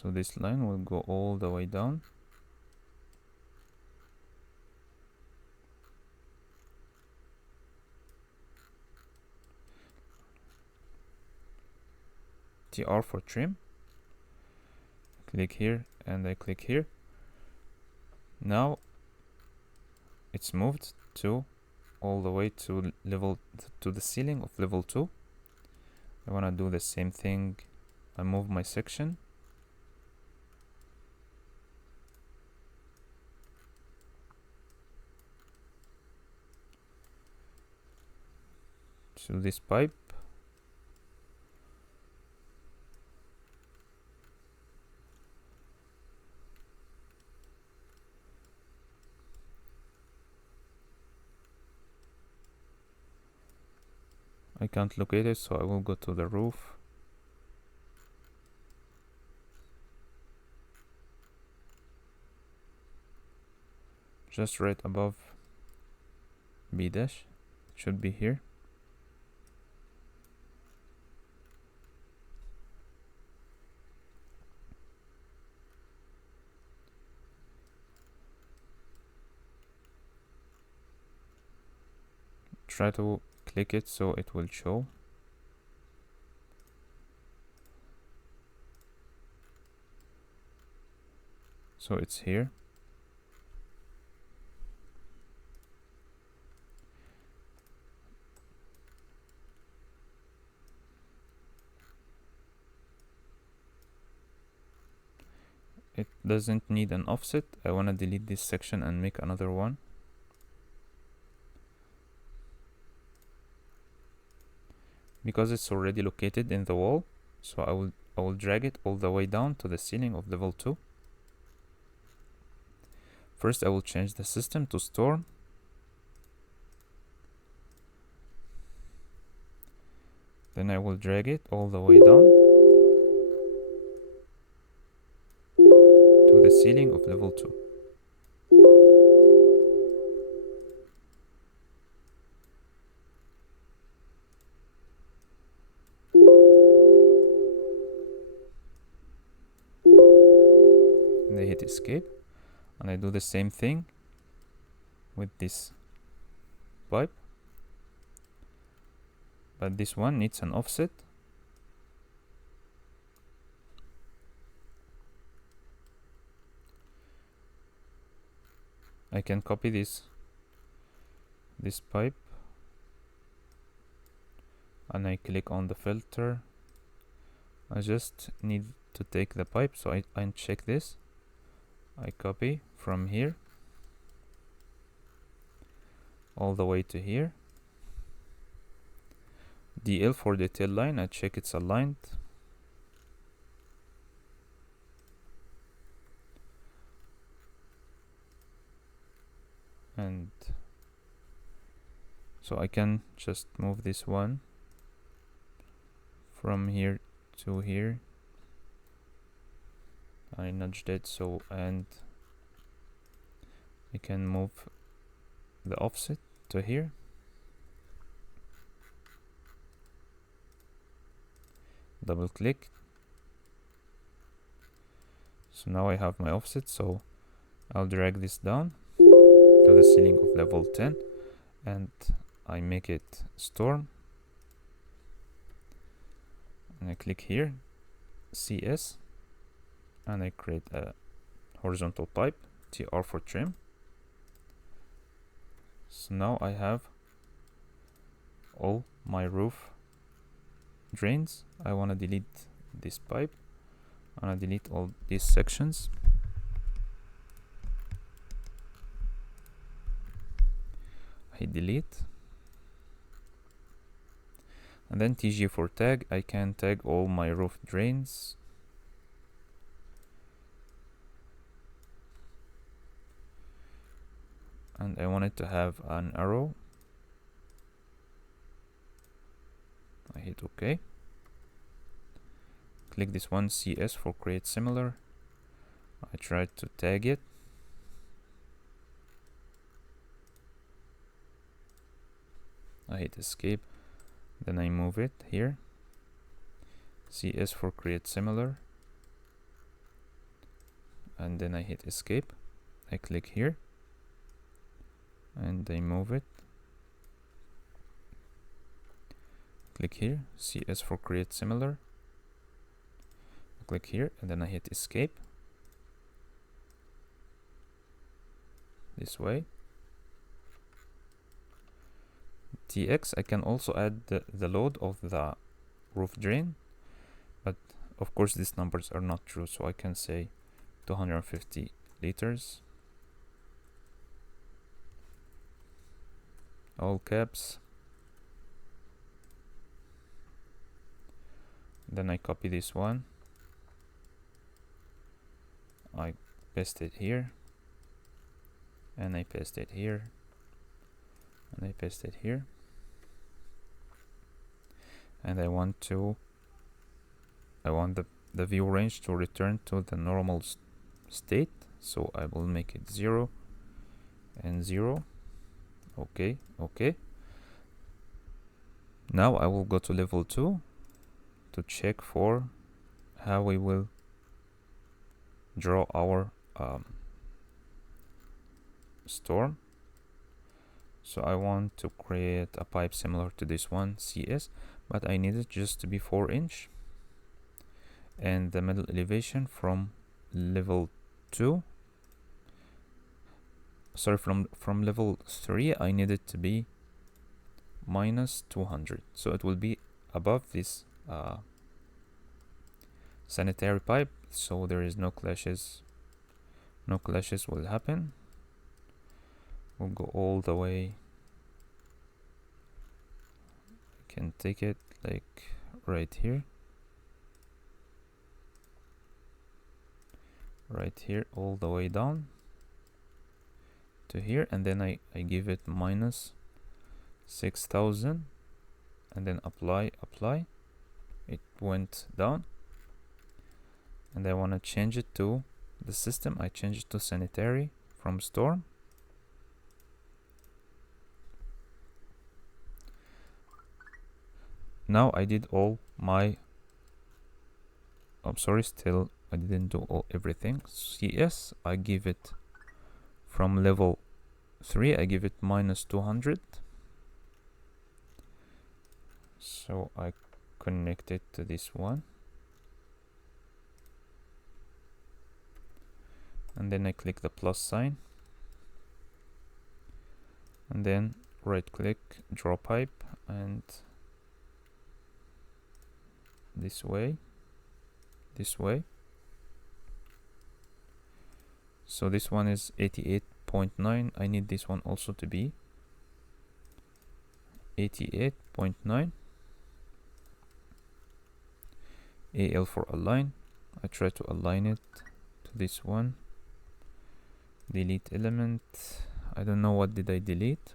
So this line will go all the way down. TR for trim. Click here and I click here. Now it's moved to all the way to to the ceiling of level 2. I want to do the same thing. I move my section to this pipe. I can't locate it, so I will go to the roof. Just right above B dash. It should be here. Try to click it so it will show. So it's here. It doesn't need an offset. I want to delete this section and make another one. Because it's already located in the wall, so I will drag it all the way down to the ceiling of level 2. First I will change the system to storm. Then I will drag it all the way down to the ceiling of level 2. And I hit escape, and I do the same thing with this pipe, but this one needs an offset. I can copy this pipe and I click on the filter. I just need to take the pipe, so I uncheck this. I copy from here all the way to here. DL for the tail line, I check it's aligned. And so I can just move this one from here to here. I nudged it, so, and I can move the offset to here. Double click. So now I have my offset, so I'll drag this down to the ceiling of level 10 and I make it storm, and I click here CS and I create a horizontal pipe, TR for trim. So now I have all my roof drains. I want to delete this pipe. I want to delete all these sections. I delete. And then TG for tag. I can tag all my roof drains. And I want it to have an arrow. I hit OK. Click this one, CS for create similar. I try to tag it. I hit escape. Then I move it here. CS for create similar. and then I hit escape. I click here and I move it. Click here, CS for create similar. Click here and then I hit escape. This way. TX, I can also add the load of the roof drain, but of course these numbers are not true, so I can say 250 liters, all caps. Then I copy this one, I paste it here, and I paste it here, and I paste it here, and I want the view range to return to the normal state, so I will make it 0 and 0. Okay. Now I will go to level 2 to check for how we will draw our storm. So I want to create a pipe similar to this one, CS, but I need it just to be 4-inch, and the middle elevation from level 2, sorry, from level 3, I need it to be minus 200, so it will be above this sanitary pipe, so there is no clashes will happen. We'll go all the way. I can take it like right here, all the way down to here, and then I give it minus 6000, and then apply. It went down, and I want to change it to the system. I change it to sanitary from storm. Now I did all my, I'm sorry, still I didn't do everything. CS, I give it from level 3, I give it minus 200. So I connect it to this one, and then I click the plus sign, and then right click, draw pipe, and this way. So this one is 88.9. I need this one also to be 88.9. AL for align. I try to align it to this one. Delete element. I don't know what did I delete.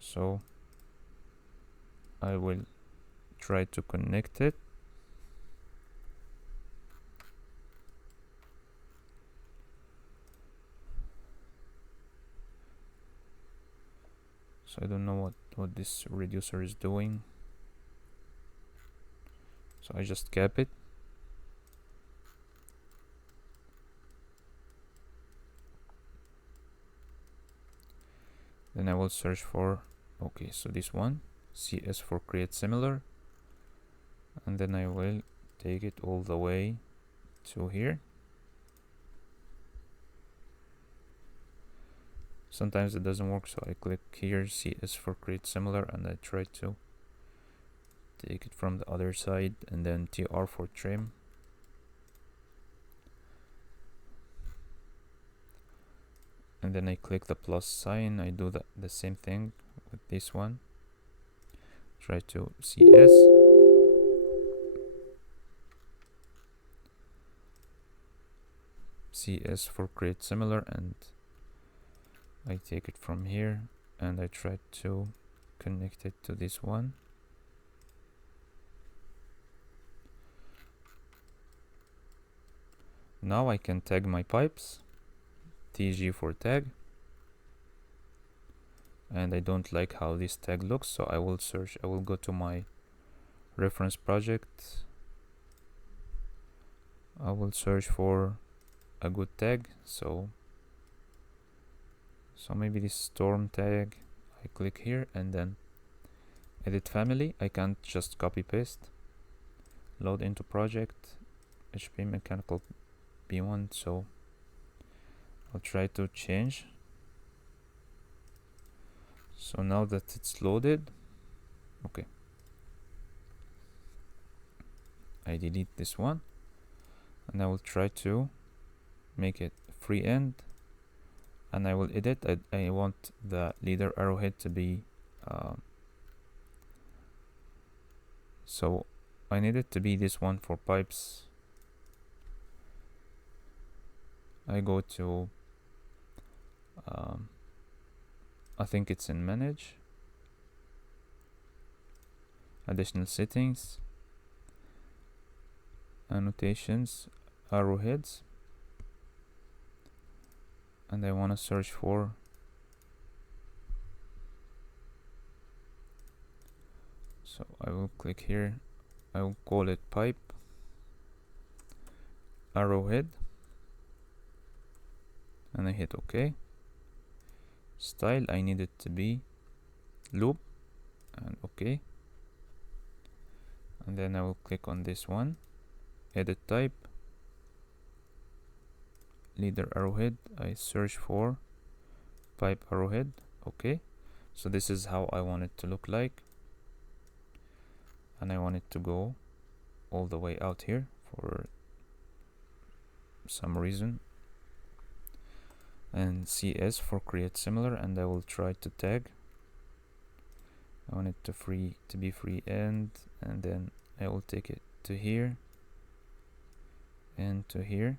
So I will try to connect it. So I don't know what this reducer is doing. So I just cap it. Then I will search for, okay, so this one, CS for create similar, and then I will take it all the way to here. Sometimes it doesn't work, so I click here, CS for create similar, and I try to take it from the other side, and then TR for trim. And then I click the plus sign. I do the same thing with this one. Try to CS for create similar, and I take it from here and I try to connect it to this one. Now I can tag my pipes. TG for tag. and I don't like how this tag looks, so I will go to my reference project. I will search for a good tag, so maybe this storm tag. I click here and then edit family. I can't just copy paste. Load into project, HP mechanical B1, so I'll try to change. So now that it's loaded, okay, I delete this one and I will try to make it free end, and I will edit. I want the leader arrowhead to be so I need it to be this one for pipes. I go to I think it's in manage, additional settings, annotations, arrowheads, and I want to search for so I will click here. I will call it pipe arrowhead and I hit OK. Style, I need it to be loop and OK, and then I will click on this one, edit type, leader arrowhead. I search for pipe arrowhead. OK, so this is how I want it to look like, and I want it to go all the way out here for some reason, and CS for create similar, and I will try to tag. I want it to be free end, and then I will take it to here and to here.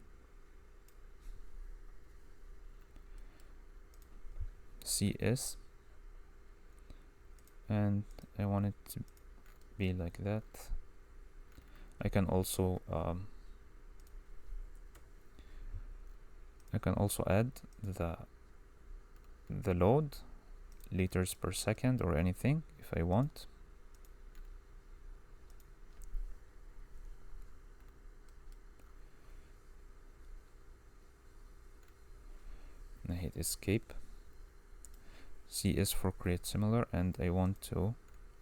CS, and I want it to be like that. I can also add the load, liters per second or anything if I want. And I hit escape. CS for create similar, and I want to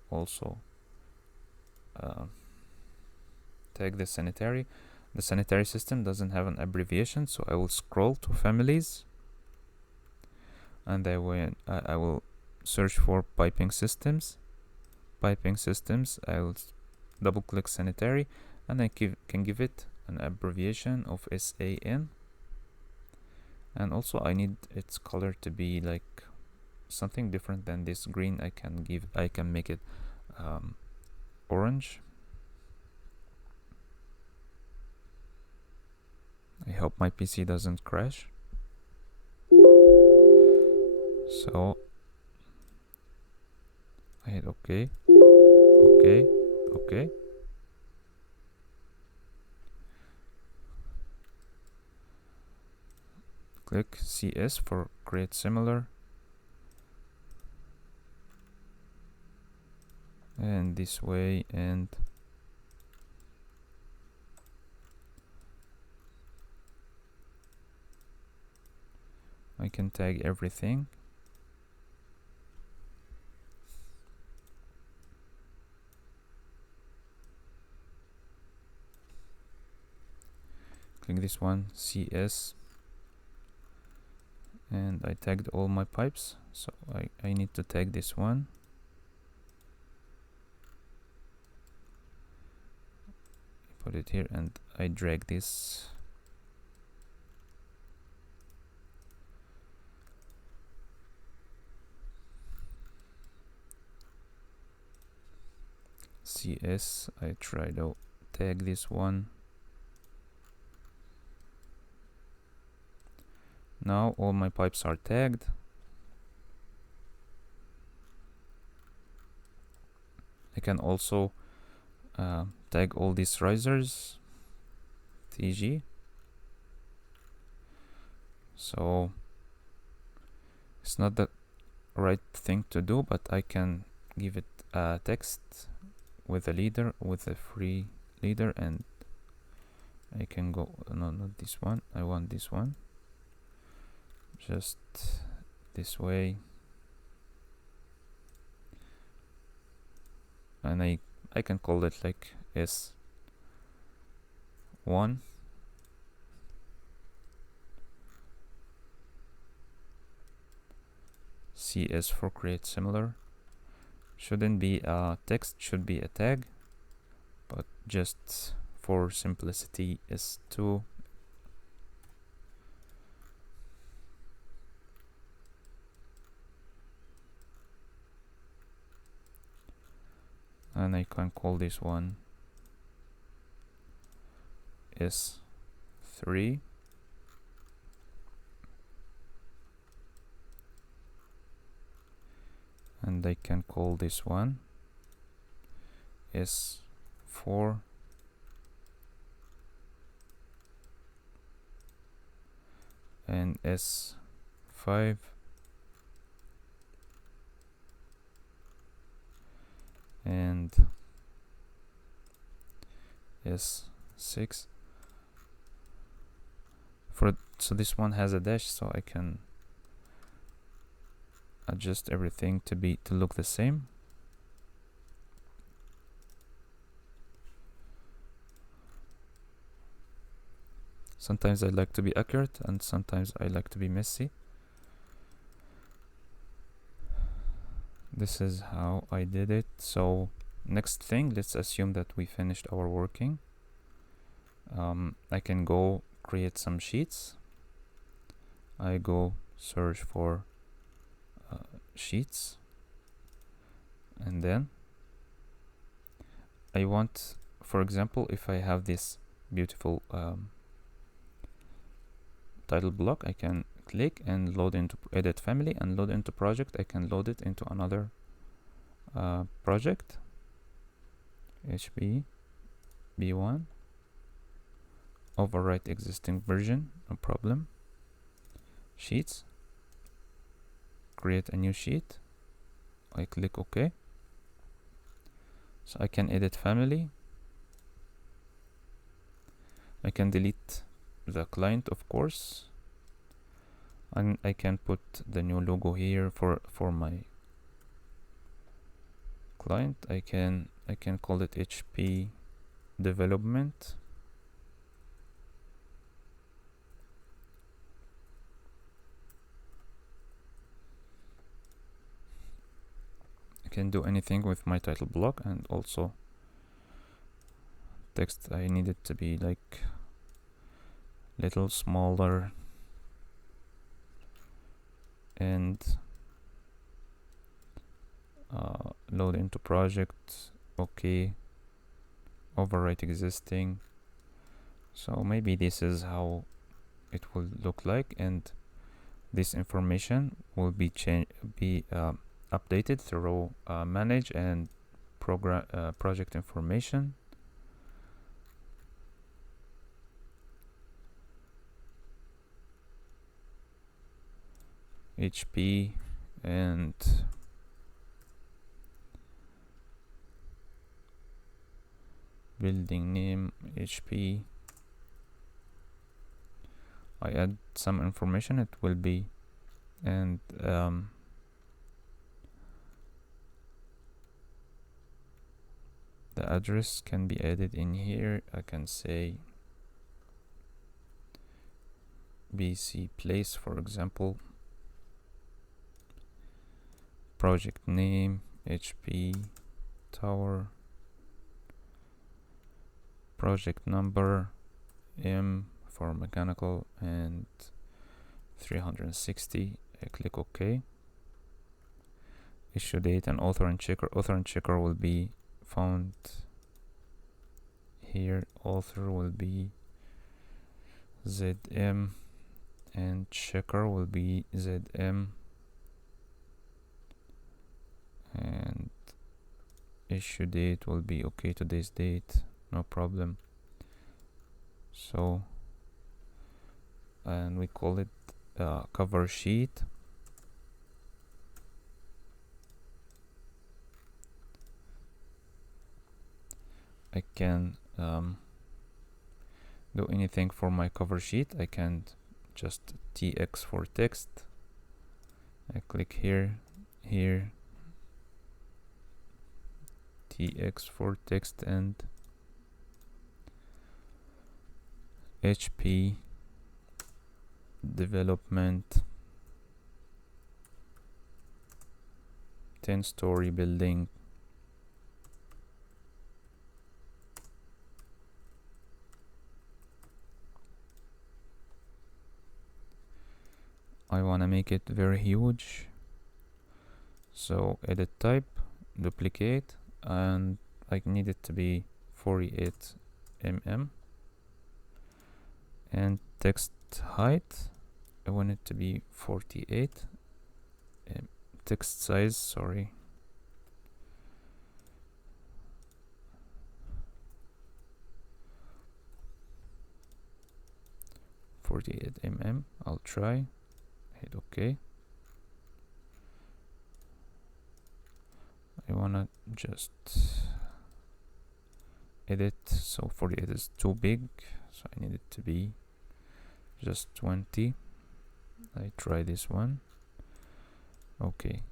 also tag the sanitary. The sanitary system doesn't have an abbreviation, so I will scroll to families, and I will search for piping systems. Piping systems, I will double click sanitary, and I can give it an abbreviation of SAN. And also I need its color to be like something different than this green. I can make it orange. I hope my PC doesn't crash. So I hit OK, OK, OK. Click CS for create similar, and this way, and I can tag everything. Click this one, CS, and I tagged all my pipes, so I need to tag this one. Put it here, and I drag this. CS, I try to tag this one. Now all my pipes are tagged. I can also tag all these risers, TG. So it's not that right thing to do, but I can give it a text with a leader, with a free leader, and I can go, no, not this one, I want this one, just this way, and I can call it like S1. CS for create similar. Shouldn't be a text, should be a tag, but just for simplicity S2. And I can call this one S3. And I can call this one S4. And S5. And S6. So this one has a dash, so I can adjust everything to look the same. Sometimes I like to be accurate and sometimes I like to be messy. This is how I did it. So next thing, let's assume that we finished our working. I can go create some sheets. I go search for sheets, and then I want, for example, if I have this beautiful title block, I can click and load into edit family and load into project. I can load it into another project, HP B1, overwrite existing version, no problem. Sheets, create a new sheet. I click OK. So I can edit family. I can delete the client, of course, and I can put the new logo here for my client. I can call it HP development. I can do anything with my title block, and also text, I need it to be like little smaller, and load into project. Okay, overwrite existing. So maybe this is how it will look like, and this information will be updated through manage and project information. HP and building name HP. I add some information, it will be, and the address can be added in here. I can say BC Place, for example. Project name HP Tower. Project number M for mechanical and 360. I click OK. Issue date and author and checker. Author and checker will be found here. Author will be ZM and checker will be ZM, and issue date will be okay, today's date, no problem. So, and we call it cover sheet. I can do anything for my cover sheet. I can just TX for text. I click here, here, TX for text, and HP development 10-story building. I want to make it very huge, so edit type, duplicate, and I need it to be 48 mm, and text height, I want it to be 48, text size, sorry, I'll try, hit OK. I wanna just edit, so 48 is too big, so I need it to be just 20. I try this one. Okay,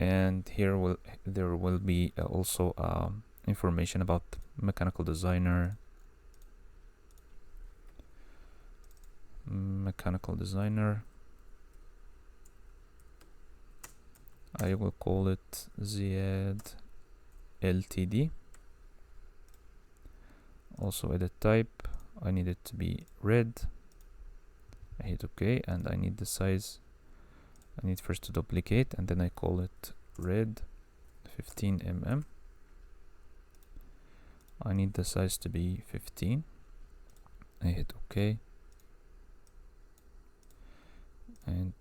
and here there will be also information about mechanical designer. I will call it Ziad Ltd. Also edit type, I need it to be red. I hit OK, and I need the size. I need first to duplicate, and then I call it red 15 mm. I need the size to be 15. I hit OK, and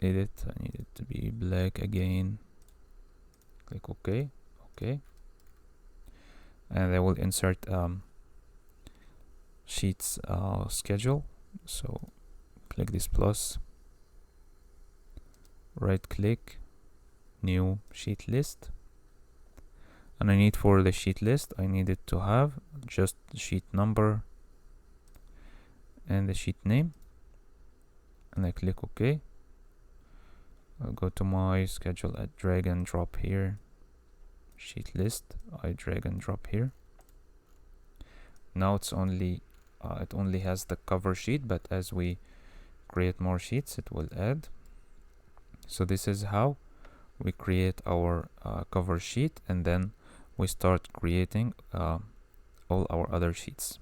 edit, I need it to be black again. Click OK, OK, and I will insert sheets schedule. So click this plus, right click, new sheet list, and I need for the sheet list, I need it to have just the sheet number and the sheet name, and I click OK. I'll go to my schedule, I drag and drop here, sheet list, I drag and drop here. Now it's only it only has the cover sheet, but as we create more sheets it will add. So this is how we create our cover sheet, and then we start creating all our other sheets.